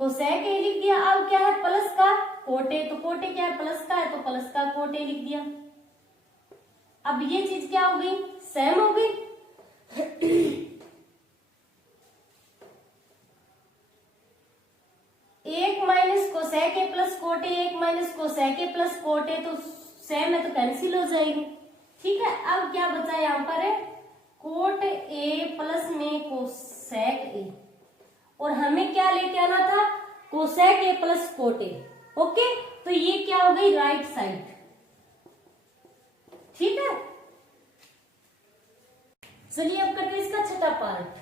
कोसेक ए लिख दिया। अब क्या है, प्लस का कोट ए, तो कोट ए क्या है, प्लस का है तो प्लस का कोट ए लिख दिया। अब ये चीज क्या हो गई, सेम हो गई। एक minus cosec A plus cot A, एक minus cosec A plus cot A, तो सेम है तो कैंसिल हो जाएगी, ठीक है। अब क्या बचा यहाँ पर है, कोट ए प्लस में कोसेक ए, और हमें क्या लेके आना था, cosec A plus cot A, okay. तो ये क्या हो गई, राइट साइड, ठीक है। चलिए अब करते हैं इसका छठा पार्ट।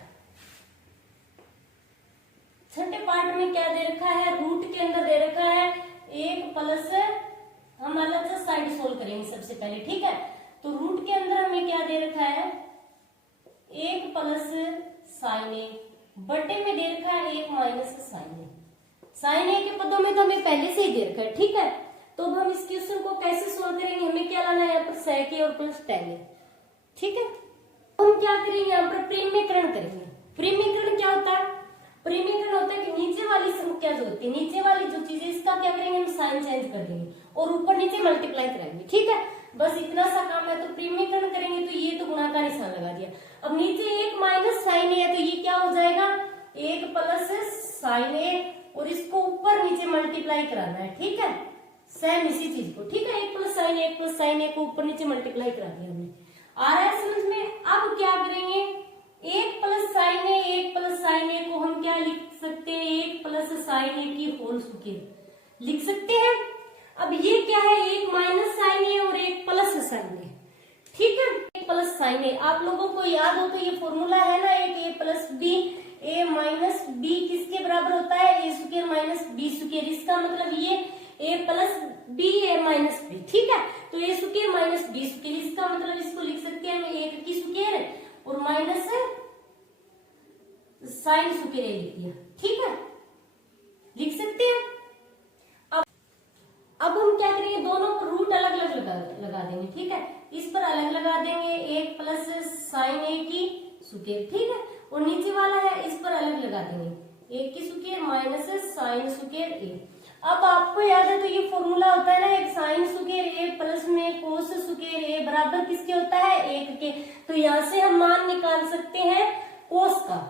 छठे पार्ट में क्या दे रखा है, रूट के अंदर दे रखा है 1 प्लस, हम अलग से साइड सोल्व करेंगे सबसे पहले, ठीक है। तो रूट के अंदर हमें क्या दे रखा है, 1 प्लस साइन ए, बटे में दे रखा है 1 माइनस साइन ए। साइन ए के पदों में तो हमें पहले से ही दे रखा है, ठीक है। तो अब हम इस क्वेश्चन को कैसे सोल्व करेंगे, हमें क्या लाना है यहाँ पर सेक ए और प्लस टेन ए, ठीक है। हम क्या करेंगे, यहाँ पर प्रेमीकरण करेंगे। प्रेमीकरण क्या होता है, प्रेमीकरण होता है कि नीचे वाली संख्या जो होती है, नीचे वाली जो चीज है, इसका क्या करेंगे हम, साइन चेंज कर देंगे और ऊपर नीचे मल्टीप्लाई कराएंगे, ठीक है। बस इतना सा काम है। तो प्रेमीकरण करेंगे तो ये तो गुणा का निशान लगा दिया। अब नीचे 1 माइनस साइन ए है तो ये क्या हो जाएगा, 1 प्लस साइन ए, और इसको ऊपर नीचे मल्टीप्लाई कराना है, ठीक है। सेम इसी चीज को, ठीक है, 1 प्लस साइन ए को ऊपर नीचे मल्टीप्लाई करा दिया हमने। आ रहा है समझ में? अब क्या करेंगे, 1 प्लस साइन ए को हम क्या लिख सकते हैं, 1 प्लस साइन ए की होल स्क्वायर लिख सकते हैं। अब ये क्या है, 1 माइनस साइन ए और 1 प्लस साइन ए, ठीक है, 1 प्लस साइन ए। आप लोगों को याद हो तो ये फॉर्मूला है ना, एक ए plus B, A minus B किसके बराबर होता है, ए स्क्वायर माइनस बी स्क्वायर। इसका मतलब ये ए plus B A minus B, ठीक है, तो A square minus B square, इसका मतलब इसको लिख सकते हैं हम 1 की स्क्वायर और माइनस साइन स्क्वायर ए लिख दिया, ठीक है, लिख सकते हैं। अब हम क्या करेंगे, दोनों को रूट अलग अलग लगा देंगे, ठीक है, इस पर अलग लगा देंगे 1 प्लस साइन ए की स्क्वायर, ठीक है, और नीचे वाला है इस पर अलग लगा देंगे 1 की स्क्वायर माइनस साइन स्क्वायर ए। अब आपको याद है तो ये फॉर्मूला होता है ना, एक साइन स्क्वायर ए प्लस में कोस स्क्वायर ए बराबर किसके होता है, 1 के। तो यहां से हम मान निकाल सकते हैं कोस का,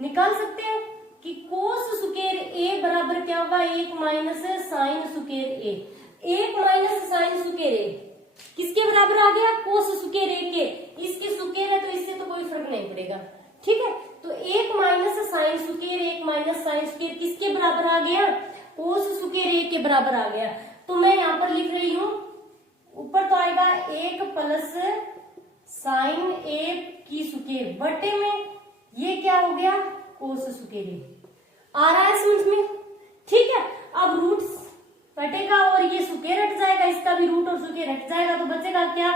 निकाल सकते हैं कि कोस स्क्वायर ए बराबर क्या होगा, 1 माइनस साइन स्क्वायर ए। 1 माइनस साइन स्क्वायर ए किसके बराबर आ गया, कोस स्क्वायर ए के। इसके स्क्वायर है तो इससे तो कोई फर्क नहीं पड़ेगा, ठीक है, तो 1 minus sine square 1 minus sine square किसके बराबर आ गया, कोस स्क्वायर ए के बराबर आ गया। तो मैं यहाँ पर लिख रही हूं, ऊपर तो आएगा 1 प्लस साइन ए की स्क्वायर बटे में ये क्या हो गया, कोस स्क्वायर ए। आ रहा है समझ में, ठीक है। अब रूट कटेगा और ये स्क्वायर हट जाएगा, इसका भी रूट और स्क्वायर हट जाएगा, तो बचेगा क्या,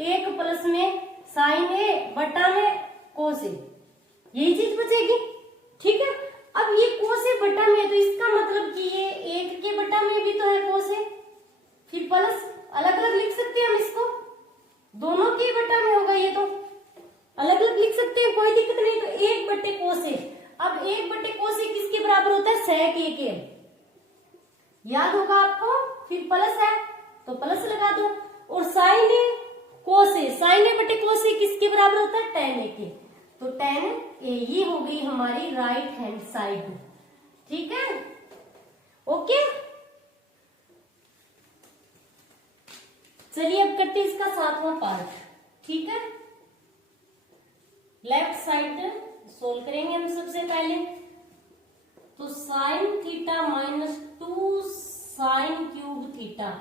1 प्लस में साइन ए बटा में कोस ए, यही चीज बचेगी, ठीक है। अब ये कोस ए बटा में, तो इसका मतलब कि ये 1 के बटा में भी तो है कोस ए, फिर प्लस अलग अलग लिख सकते हैं हम इसको, दोनों के बटा में होगा, ये तो अलग अलग लिख सकते हैं, कोई दिक्कत नहीं। तो 1 बटे कोस ए, अब 1 बटे कोस ए किसके बराबर होता है, सेक ए के, याद होगा आपको, फिर प्लस है तो प्लस लगा दो, और साइन ए कोस ए, साइन ए बटे कोस ए किसके बराबर होता है, टेन ए के, तो टेन ए, ये हो गई हमारी राइट हैंड साइड, ठीक है, ओके। चलिए अब करते हैं इसका 7वां पार्ट, ठीक है। लेफ्ट साइड सोल्व करेंगे हम सबसे पहले, तो sign theta minus 2 sine cube theta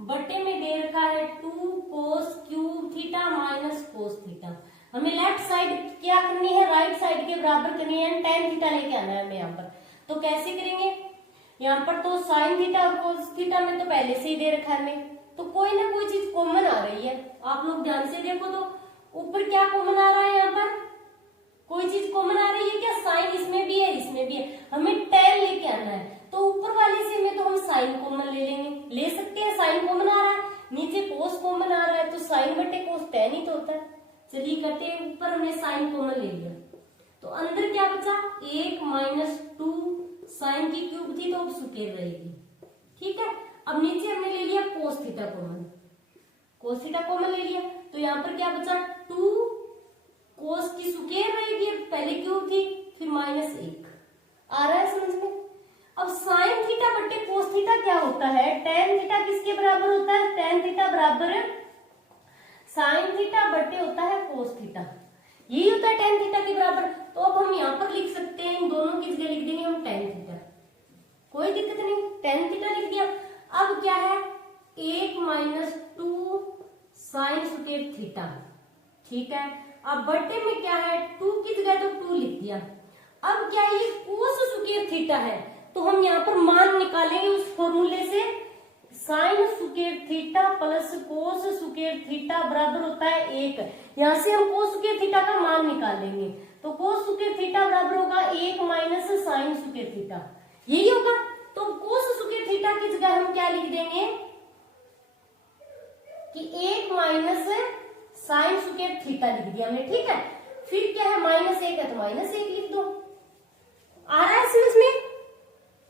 बटे में दे रखा है 2 cos cube theta minus cos theta. हमें लेफ्ट साइड क्या करनी है, राइट साइड के बराबर करनी है, टेन थीटा लेके आना है हमें यहाँ पर। तो कैसे करेंगे, यहाँ पर तो साइन थीटा और कोस थीटा में तो पहले से ही दे रखा है हमें, तो कोई ना कोई चीज कॉमन आ रही है। आप लोग ध्यान से देखो तो ऊपर क्या कॉमन आ रहा है, यहाँ पर कोई चीज कॉमन आ रही है क्या, साइन इसमें भी है इसमें भी है, हमें टेन लेके आना है, तो ऊपर वाले से में तो हम साइन कॉमन ले लेंगे, ले सकते हैं, साइन कॉमन आ रहा है, नीचे कोस कॉमन आ रहा है, तो साइन बटे कोस टेन ही तो होता है। चलिए करते हैं, ऊपर हमने साइन कॉमन ले लिया, तो अंदर क्या बचा, 1 माइनस 2 साइन की क्यूब थी तो अब स्क्वायर रहेगी, ठीक है। अब नीचे हमने ले लिया cos theta common, cos theta common ले लिया, तो यहाँ पर क्या बचा, 2 कोस की स्क्वायर रहेगी, पहले क्यूब थी, फिर माइनस 1। आ रहा है समझ में। अब साइन थीटा बटे कोस थीटा क्या होता है, टेन थीटा किसके बराबर होता है, टेन थीटा बराबर साइन थीटा बटे होता है कोस थीटा, यही होता है टेन थीटा के बराबर। तो अब हम यहाँ पर लिख सकते हैं, इन दोनों की जगह लिख देंगे हम टेन थीटा, कोई दिक्कत नहीं, टेन थीटा लिख दिया। अब क्या है, 1 माइनस 2 साइन स्क्वायर थीटा, ठीक है। अब बटे में क्या है, 2 की जगह तो 2 लिख दिया। अब क्या ये कोस स्क्वायर थीटा है, तो हम यहाँ पर मान निकालेंगे उस फॉर्मूले से, sine square theta plus cos square theta बराबर होता है 1। यहाँ से हम कोस स्क्वायर थीटा का मान निकालेंगे, तो कोस स्क्वायर थीटा बराबर होगा 1 माइनस साइन स्क्वायर थीटा, यही होगा। तो कोस स्क्वायर थीटा की जगह हम क्या लिख देंगे कि 1 माइनस साइन स्क्वायर थीटा लिख दिया हमने, ठीक है। फिर क्या है, माइनस 1 है तो माइनस 1 लिख दो। आ रहा है समझ में,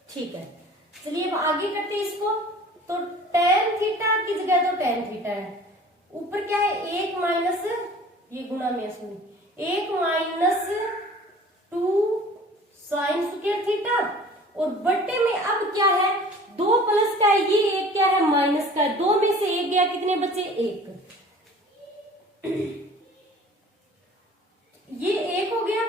ठीक है। चलिए अब आगे करते हैं इसको, तो टेन थीटा की जगह तो टेन थीटा है, ऊपर क्या है, 1 माइनस, ये गुना में सुनी, 1 माइनस 2 साइन स्क्वायर थीटा, और बटे में अब क्या है, 2 प्लस का है, ये एक क्या दो में से एक गया, कितने बचे? एक। ये एक हो गया।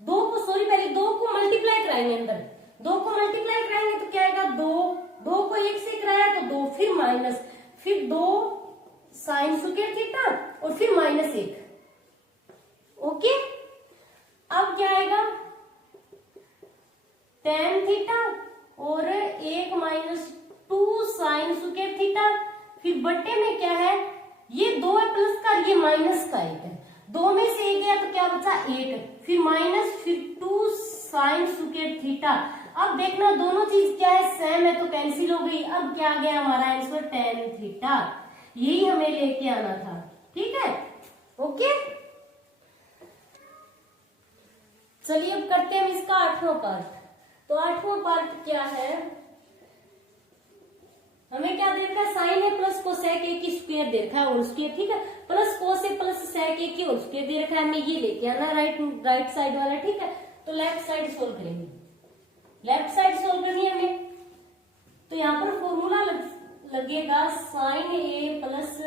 दो को, सॉरी, पहले दो को मल्टीप्लाई कराएंगे, अंदर दो को मल्टीप्लाई कराएंगे तो क्या आएगा? दो। दो को एक से कराया तो दो, फिर माइनस, फिर दो साइन स्क्वायर थीटा और फिर माइनस एक। ओके, अब क्या आएगा? टेन थीटा और एक minus two sine square theta, फिर बट्टे में क्या है? ये दो है प्लस का, ये माइनस का एक है, दो में से एक गया तो क्या बचा? एक, फिर माइनस, फिर टू साइन स्क्वायर थीटा। अब देखना दोनों चीज क्या है? सेम है तो कैंसिल हो गई। अब क्या आ गया हमारा आंसर? Tan theta. यही हमें लेके आना था, ठीक है? ओके, चलिए अब करते हैं इसका 8वां पार्ट। तो 8वां पार्ट क्या है? हमें क्या दे रखा है? Sine A plus cosec A की स्क्वायर दे रखा है, और स्क्वायर, ठीक है, प्लस कोस ए प्लस सेक ए की और स्क्वायर दे रखा है। हमें ये लेके आना राइट साइड वाला, ठीक है? तो लेफ्ट साइड सोल्व करेंगे, लेफ्ट साइड सोल्व करनी है हमें। तो यहाँ पर फॉर्मूला लगेगा sine A plus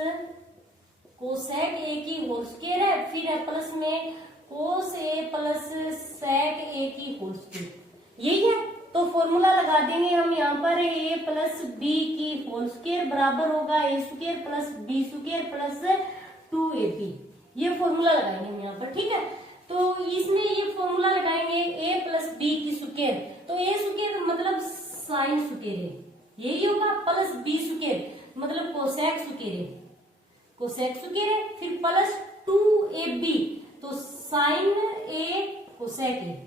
cosec A की होल स्क्वायर है, फिर है प्लस में कोस ए प्लस सेक ए की होल स्क्वायर, यही है। तो फॉर्मूला लगा देंगे हम यहाँ पर, ए प्लस बी की होल स्क्वायर बराबर होगा A square plus B square plus 2ab। ये फॉर्मूला लगाएंगे हम यहाँ पर, ठीक है? तो इसमें ये फॉर्मूला लगाएंगे ए प्लस बी की स्क्वायर, तो ए स्क्वायर मतलब साइन स्क्वायर है, यही होगा, प्लस बी स्क्वायर मतलब कोसेक स्क्वायर है, कोसेक स्क्वायर है, फिर प्लस 2ab तो साइन ए कोसेक ए।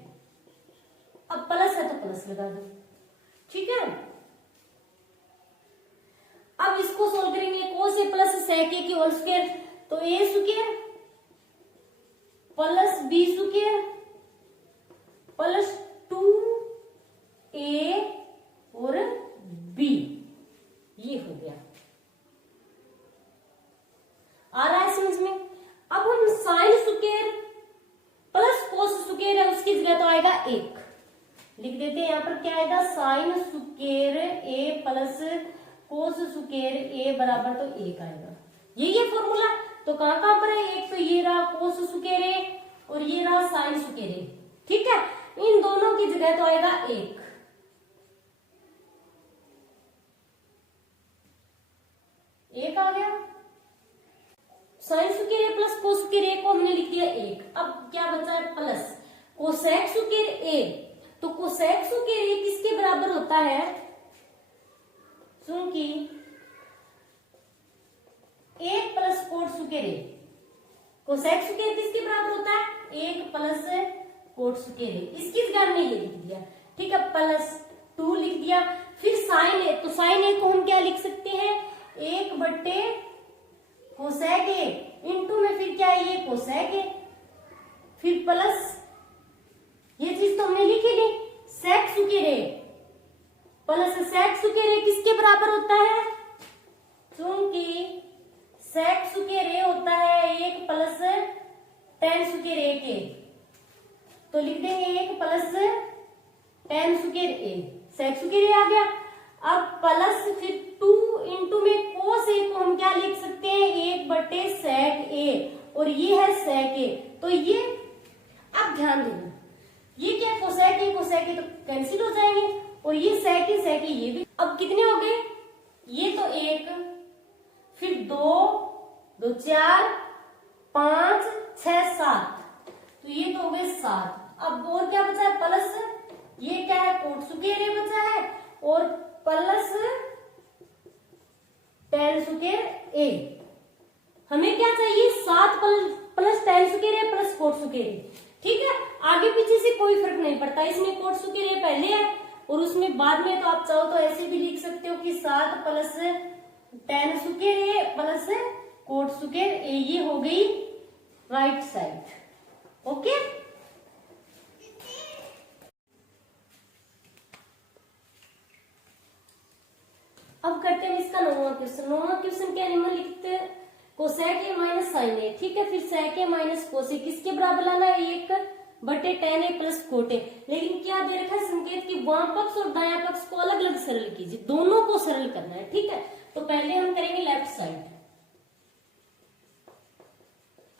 अब प्लस है तो प्लस लगा दो, ठीक है? अब इसको सोल्व करेंगे, कोस ए प्लस सेक ए की होल स्क्वायर, तो A square plus B square plus 2a और b, ये हो गया। आ रहा है समझ में? अब हम sine square plus cos square है, उसकी जगह तो आएगा एक, लिख देते हैं यहाँ पर। क्या आएगा? साइन स्क्वायर ए प्लस कोस स्क्वायर ए बराबर तो एक आएगा, यही है फॉर्मूला। तो कहां कहां पर है? एक तो ये रहा कोस स्क्वायर ए और ये रहा साइन स्क्वायर ए, ठीक है? इन दोनों की जगह तो आएगा एक, एक आ गया। साइन स्क्वायर ए प्लस कोस स्क्वायर ए को हमने लिख दिया एक। अब क्या बचा है? प्लस कोसेक स्क्वायर ए, तो कोसेक स्क्वायर ए किसके बराबर होता है? क्योंकि एक प्लस कोट स्क्वायर ए, कोसेक स्क्वायर किसके बराबर होता है? एक प्लस कोट स्क्वायर ए, इसकी जगह हमने ये लिख दिया, ठीक है? प्लस 2 लिख दिया। फिर साइन ए, तो साइन ए को हम क्या लिख सकते हैं? एक बट्टे कोसेक ए इंटू में फिर क्या है? ये कोसेक ए, फिर प्लस ये चीज तो हमने लिखी ली, सेक स्क्वायर ए प्लस सेक स्क्वायर ए किसके बराबर होता है? क्योंकि सेक स्क्वायर ए होता है एक प्लस टेन स्क्वायर ए के, तो लिख देंगे एक प्लस टेन स्क्वायर ए, सेक स्क्वायर ए आ गया। अब प्लस फिर 2 इंटू में कोस ए को हम क्या लिख सकते हैं? एक बटे सेक ए, और ये है सेक ए, तो ये, अब ध्यान देना, ये क्या? कोसेक ए तो कैंसिल हो जाएंगे, और ये सेक ए ये भी। अब कितने हो गए? ये तो एक, फिर 2 2 4 5 6 7, तो ये तो हो गए 7। अब और क्या बचा है? प्लस ये क्या है? कोट स्क्वायर ए बचा है, और प्लस टेन स्क्वायर ए। हमें क्या चाहिए? 7 प्लस टेन स्क्वायर ए प्लस कोट स्क्वायर ए, ठीक है? आगे पीछे से कोई फर्क नहीं पड़ता, इसमें कोट स्क्वायर ए पहले है और उसमें बाद में, तो आप चाहो तो ऐसे भी लिख सकते हो कि 7 प्लस टेन स्क्वायर ए प्लस कोट स्क्वायर ए, ये हो गई राइट साइड। ओके, अब करते हैं इसका 9वां क्वेश्चन। 9वां क्वेश्चन क्या निम्नलिखित कोसेक ए माइनस साइन ए, ठीक है? फिर सेक ए माइनस कोस ए किसके बराबर लाना है? एक बटे tan a plus cot a। लेकिन क्या दे रखा है संकेत कि वाम पक्ष और दायां पक्ष को अलग अलग सरल कीजिए, दोनों को सरल करना है, ठीक है। तो पहले हम करेंगे left side,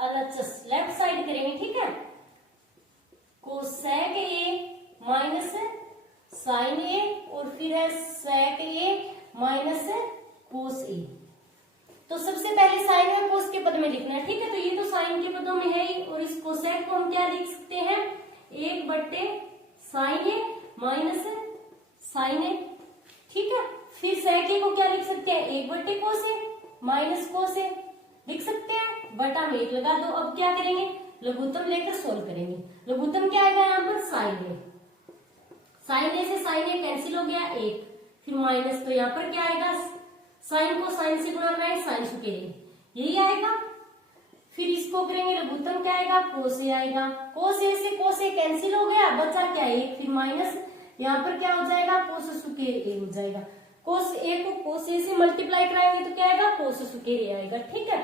LHS left side करेंगे, ठीक है। कोसेक a माइनस साइन ए और फिर है सेक ए माइनस कोस ए। तो सबसे पहले साइन और कोस के पद में लिखना है, ठीक है। तो ये तो साइन के पदों में है ही, और इस कोसेक को हम क्या लिख सकते हैं, 1 बट्टे साइन ए माइनस साइन ए, ठीक है। फिर सेक ए को क्या लिख सकते हैं, 1 बट्टे कोस ए माइनस कोस ए लिख सकते हैं, बटा में 1 लगा दो। अब क्या करेंगे, लघुत्तम लेकर सोल्व करेंगे। लघुत्तम क्या आएगा यहाँ पर, साइन ए। साइन ए से साइन ए कैंसिल हो गया 1, फिर माइनस, तो यहाँ पर क्या आएगा, साइन को साइन से गुणा कराएं, साइन सुके यही आएगा। फिर इसको करेंगे लघुत्तम, क्या आएगा, कोस ए आएगा। कोस ए से कोस ए कैंसिल हो गया, बचा क्या 1, फिर माइनस, यहाँ पर क्या हो जाएगा, कोस सुके ए हो जाएगा। कोस ए को कोस ए से मल्टीप्लाई कराएंगे तो क्या आएगा, कोस सुके ए आएगा, ठीक है।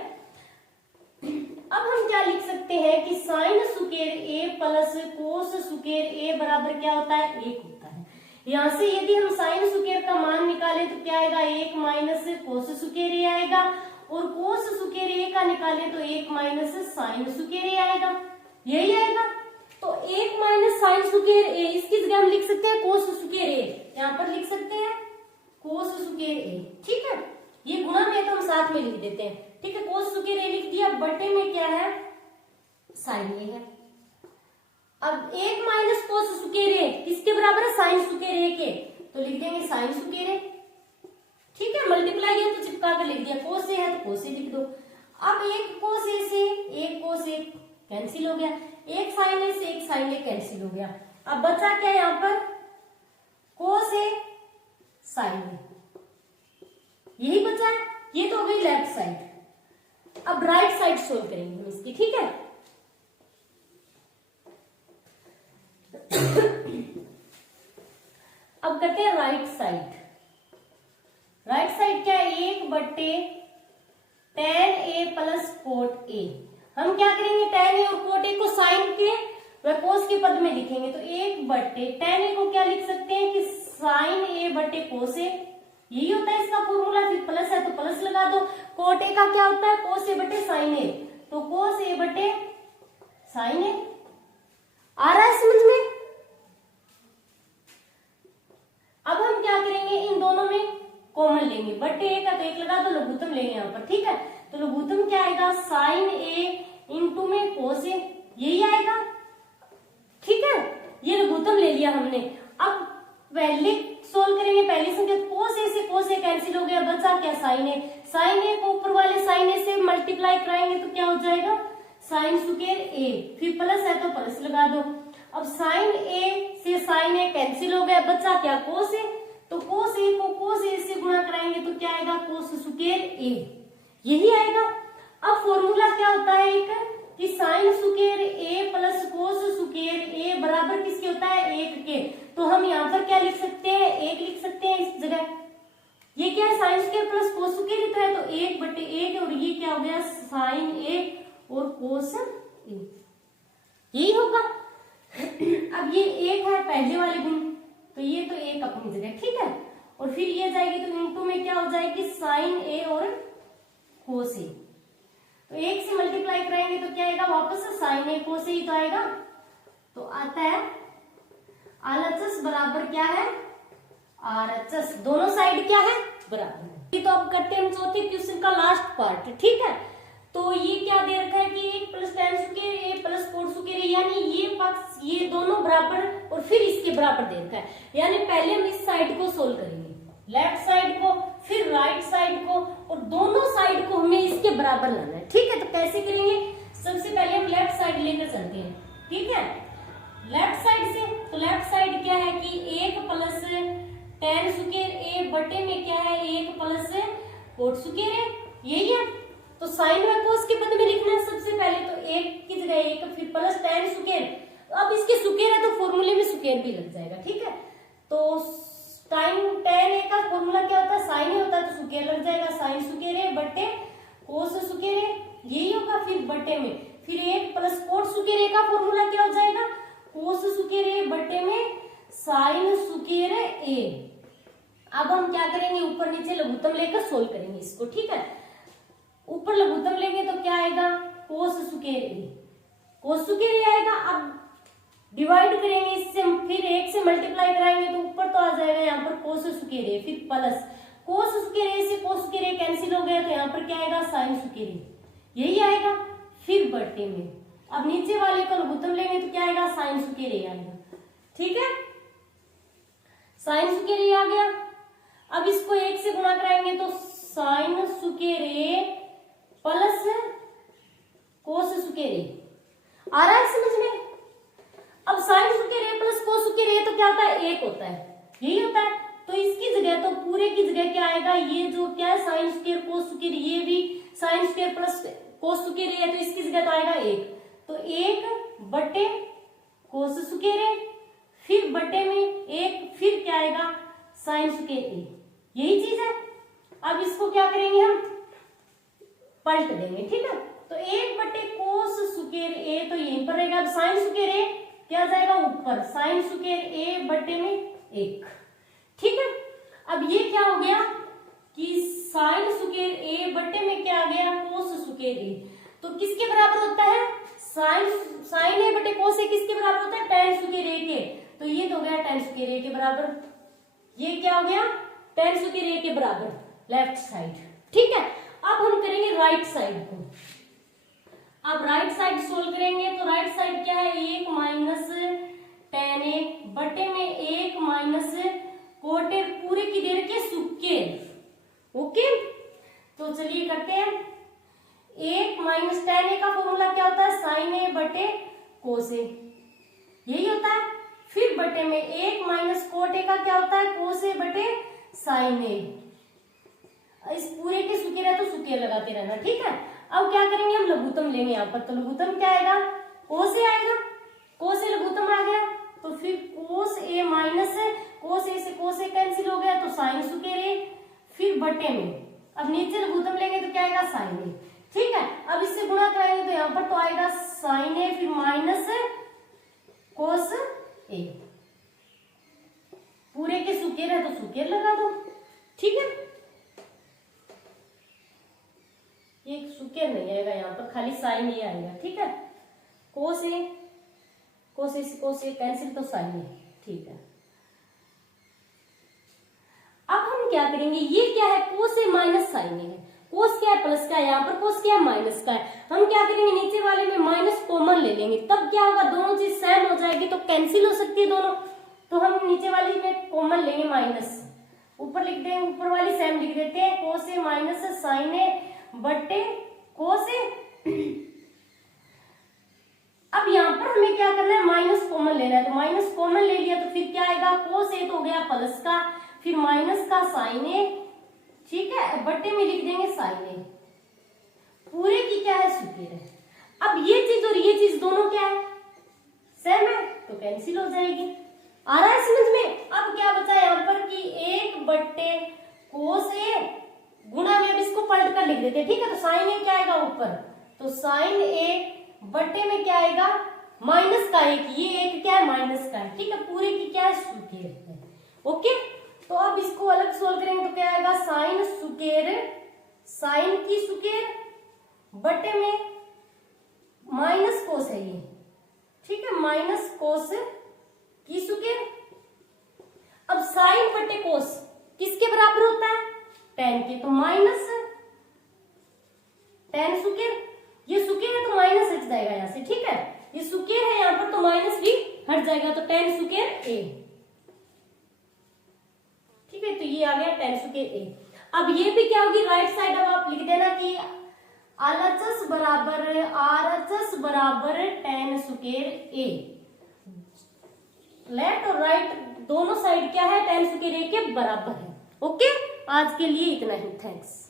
अब हम क्या लिख सकते हैं कि साइन सुकेर ए प्लस कोस सुकेर ए बराबर क्या होता है, 1 होता है। यहाँ से यदि हम साइन सुकेर का मान निकालें तो क्या आएगा, 1 माइनस कोस सुकेर ए आएगा, और कोस सुकेर ए का निकालें तो 1 माइनस साइन सुकेर ए आएगा, यही आएगा। तो 1 माइनस साइन सुकेर ए, इसकी जगह हम लिख सकते हैं कोस सुकेर ए, यहाँ पर लिख सकते हैं कोस सुकेर ए, ठीक है। ये गुणा में तो हम साथ में लिख देते हैं, ठीक है। कोस सुकेर ए लिख दिया, बटे में क्या है, साइन ए है। अब 1 माइनस कोस सुकेर ए किसके बराबर है, साइन सुकेर ए के, तो लिख देंगे साइन सुकेर ए, ठीक है। मल्टीप्लाई किया तो चिपका कर लिख दिया, कोस ए है तो कोस ए लिख दो। अब 1 कोस ए से 1 कोस ए कैंसिल हो गया, 1 साइन ए से 1 साइन ए कैंसिल हो गया। अब बचा क्या यहाँ पर, कोस ए साइन ए, यही बचा है। ये तो हो गई लेफ्ट साइड। अब राइट साइड सोल्व करेंगे हम इसकी, ठीक है। अब करते हैं राइट साइड। राइट साइड क्या है, 1 बट्टे tan a प्लस कोट ए। हम क्या करेंगे, tan a और कोट ए को साइन के व कोस के पद में लिखेंगे, तो 1 बट्टे tan a को क्या लिख सकते हैं कि साइन ए बट्टे कोस ए, यही होता है इसका फॉर्मूला। फिर प्लस है तो प्लस लगा दो। कोट ए का क्या होता है, कोस ए बटे साइन ए, तो कोस ए बटे साइन ए। आ रहा है समझ में। अब हम क्या करेंगे, इन दोनों में कॉमन लेंगे, बटे ए का तो 1 लगा दो, लघुत्तम लेंगे यहाँ पर, ठीक है। तो लघुत्तम क्या आएगा, साइन ए इंटू में कोस ए, यही आएगा, ठीक है। ये लघुत्तम ले लिया हमने। अब पहले सोल्व करेंगे, पहली संख्या कोस ए से कोस ए कैंसिल हो गया, बचा क्या, साइन ए। साइन ए को ऊपर वाले साइन ए से मल्टीप्लाई कराएंगे तो क्या हो जाएगा, साइन सुकेर ए, फिर प्लस है तो प्लस लगा दो। अब साइन ए से साइन ए कैंसिल हो गया, बचा क्या, कोस ए, तो कोस ए को कोस ए से गुणा कराएंगे तो क्या आएगा, कोस सुकेर ए, यही आएगा। अब फॉर्मूला क्या होता है एक, कि साइन सुकेर ए प्लस कोस सुकेर ए बराबर किसके होता है, 1 के। तो हम यहाँ पर क्या लिख सकते हैं, 1 लिख सकते हैं इस जगह। ये क्या है, sine square plus cos square तो है, तो 1 बटे 1, और ये क्या हो गया, साइन ए और कोस ए, यही होगा। अब ये 1 है पहले वाले गुण, तो ये तो 1 अपनी जगह, ठीक है। और फिर ये जाएगी तो इनटू में क्या हो जाएगी, साइन ए और कोस ए, तो 1 से मल्टीप्लाई कराएंगे तो क्या आएगा, वापस साइन ए कोस ए ही तो आएगा। तो आता है RHS बराबर क्या है, RHS, दोनों साइड क्या है, बराबर। तो अब करते हैं हम चौथे क्वेश्चन का लास्ट पार्ट, ठीक है। तो ये क्या दे रखा है कि 1 प्लस tan सुकेर ए प्लस कोट सुकेर ए, यानी ये पक्ष ये दोनों बराबर और फिर इसके बराबर दे रखा है। यानी पहले हम इस साइड को सोल्व करेंगे, लेफ्ट साइड को, फिर राइट साइड को, और दोनों साइड को हमें इसके बराबर लाना है, ठीक है। तो कैसे करेंगे, सबसे पहले हम लेफ्ट साइड लेकर चलते हैं, ठीक है। लेफ्ट साइड से, तो लेफ्ट साइड क्या है कि 1 प्लस tan सुकेर ए बटे में क्या है, 1 प्लस कोट सुकेर ए, यही है। तो साइन व कोस के पद में लिखना है सबसे पहले, तो 1 की जगह 1, फिर प्लस tan सुकेर। अब इसके सुकेर है तो फॉर्मूले में सुकेर भी लग जाएगा, ठीक है। तो tan ए का फॉर्मूला क्या होता है, साइन ए होता है, तो सुकेर लग जाएगा, साइन सुकेर ए बटे कोस सुकेर ए, यही होगा। फिर बटे में फिर 1 प्लस कोट सुकेर ए का फॉर्मूला क्या हो जाएगा, कोस स्क्वायर ए बटे में साइन स्क्वायर ए। अब हम क्या करेंगे, ऊपर नीचे लघुत्तम लेकर सोल्व करेंगे इसको, ठीक है। ऊपर लघुत्तम लेंगे तो क्या आएगा, कोस स्क्वायर ए, कोस स्क्वायर ए आएगा। अब डिवाइड करेंगे इससे, फिर एक से मल्टीप्लाई कराएंगे तो ऊपर तो आ जाएगा यहाँ पर कोस स्क्वायर ए, फिर प्लस कोस स्क्वायर ए से कोस स्क्वायर ए कैंसिल हो गया तो यहाँ पर क्या आएगा, साइन स्क्वायर ए, यही आएगा। फिर बटे में अब नीचे वाले को लघुत्तम लेंगे तो क्या आएगा, साइन स्क्वायर ए आएगा, ठीक है। साइन स्क्वायर ए आ गया। अब इसको एक से गुणा कराएंगे तो साइन स्क्वायर ए प्लस कोस स्क्वायर ए, आ रहा है समझ में। अब साइन स्क्वायर ए प्लस कोस स्क्वायर ए तो क्या होता है, एक होता है, यही होता है। तो इसकी जगह, तो पूरे की जगह क्या आएगा, ये जो क्या है साइन स्क्वायर कोस स्क्वायर, ये भी sine square plus cos square है तो इसकी जगह तो आएगा एक, तो एक बटे कोस स्क्वायर ए, फिर बटे में एक, फिर क्या आएगा, साइन स्क्वायर ए, यही चीज है। अब इसको क्या करेंगे, हम पलट देंगे, ठीक है। तो एक बटे कोस स्क्वायर ए तो यहीं पर रहेगा। अब साइन स्क्वायर ए क्या जाएगा ऊपर, साइन स्क्वायर ए बटे में एक, ठीक है। अब ये क्या हो गया कि साइन स्क्वायर ए बटे में क्या आ गया, कोस स्क्वायर ए, तो किसके बराबर होता है, साइन ए बटे कोस ए किसके बराबर होता है, tan स्क्वायर ए के। तो ये तो हो गया tan स्क्वायर ए के बराबर, ये क्या हो गया, tan स्क्वायर ए के बराबर लेफ्ट साइड, ठीक है। अब हम करेंगे राइट साइड को। अब राइट साइड सोल्व करेंगे तो राइट साइड क्या है, एक माइनस tan ए बटे में एक माइनस कोट ए पूरे की देर के स्क्वायर, ओके। तो चलिए करते हैं, एक माइनस tan ए का फॉर्मूला क्या होता है, साइन ए बटे कोस ए, यही होता है। फिर बटे में एक माइनस कोट ए का क्या होता है, कोस ए बटे साइन ए। इस पूरे के स्क्वायर है तो स्क्वायर लगाते रहना, ठीक है। अब क्या करेंगे, हम लघुत्तम लेंगे यहाँ पर, तो लघुत्तम क्या आएगा, कोस ए आएगा, कोस ए लघुत्तम आ गया तो फिर कोस ए माइनस कोस ए से कोस ए कैंसिल हो गया तो साइन स्क्वायर ए, फिर बटे में अब नीचे लघुत्तम लेंगे तो क्या आएगा, साइन ए, ठीक है। अब इससे गुणा कराएंगे तो यहाँ पर तो आएगा साइन ए, फिर माइनस कोस ए, पूरे के स्क्वायर है तो स्क्वायर लगा दो, ठीक है। ये स्क्वायर नहीं आएगा यहाँ पर, खाली साइन ए आएगा, ठीक है। कोस ए से कोस ए कैंसिल तो साइन ए, ठीक है। अब हम क्या करेंगे, ये क्या है, कोस ए माइनस साइन ए है, कोस क्या है प्लस का है, यहाँ पर कोस क्या है माइनस का है। हम क्या करेंगे, नीचे वाले में माइनस कॉमन ले लेंगे, तब क्या होगा, दोनों चीज सेम हो जाएगी तो कैंसिल हो सकती है दोनों। तो हम नीचे वाली में कॉमन लेंगे माइनस, ऊपर लिख देंगे, ऊपर वाली सेम लिख देते हैं, कोस ए माइनस साइन ए बटे कोस ए। अब यहाँ पर हमें क्या करना है, माइनस कॉमन लेना है, तो माइनस कॉमन ले लिया तो फिर क्या आएगा, कोस ए तो हो गया प्लस का, फिर माइनस का साइन ए, ठीक है, बटे में लिख देंगे साइन ए, पूरे की क्या है स्क्वायर है। अब ये चीज और ये चीज दोनों क्या है, सेम है तो कैंसिल हो जाएगी, आ रहा है समझ में। अब क्या बचा यहाँ पर कि एक बटे कोस ए गुणा में, अब इसको पलट कर लिख देते हैं, ठीक है। तो साइन ए क्या आएगा ऊपर, तो साइन ए बटे में क्या आएगा, माइनस का एक, ये एक क्या है माइनस का है, ठीक है, पूरे की क्या है स्क्वायर है, ओके। तो अब इसको अलग सोल्व करेंगे तो क्या आएगा, साइन स्क्वायर, साइन की स्क्वायर बटे में माइनस कोस है ये, ठीक है, माइनस कोस की स्क्वायर। अब साइन बटे कोस किसके बराबर होता है, tan के, तो माइनस tan स्क्वायर, ये स्क्वायर है तो माइनस हट जाएगा यहाँ से, ठीक है, ये स्क्वायर है यहाँ पर तो माइनस भी हट जाएगा, तो tan स्क्वायर a, ठीक है। तो ये आ गया tan स्क्वायर a। अब ये भी क्या होगी, राइट साइड, अब आप लिख देना कि RHS बराबर tan स्क्वायर a, लेफ्ट और राइट दोनों साइड क्या है, tan स्क्वायर a के बराबर है, ओके। आज के लिए इतना ही, थैंक्स।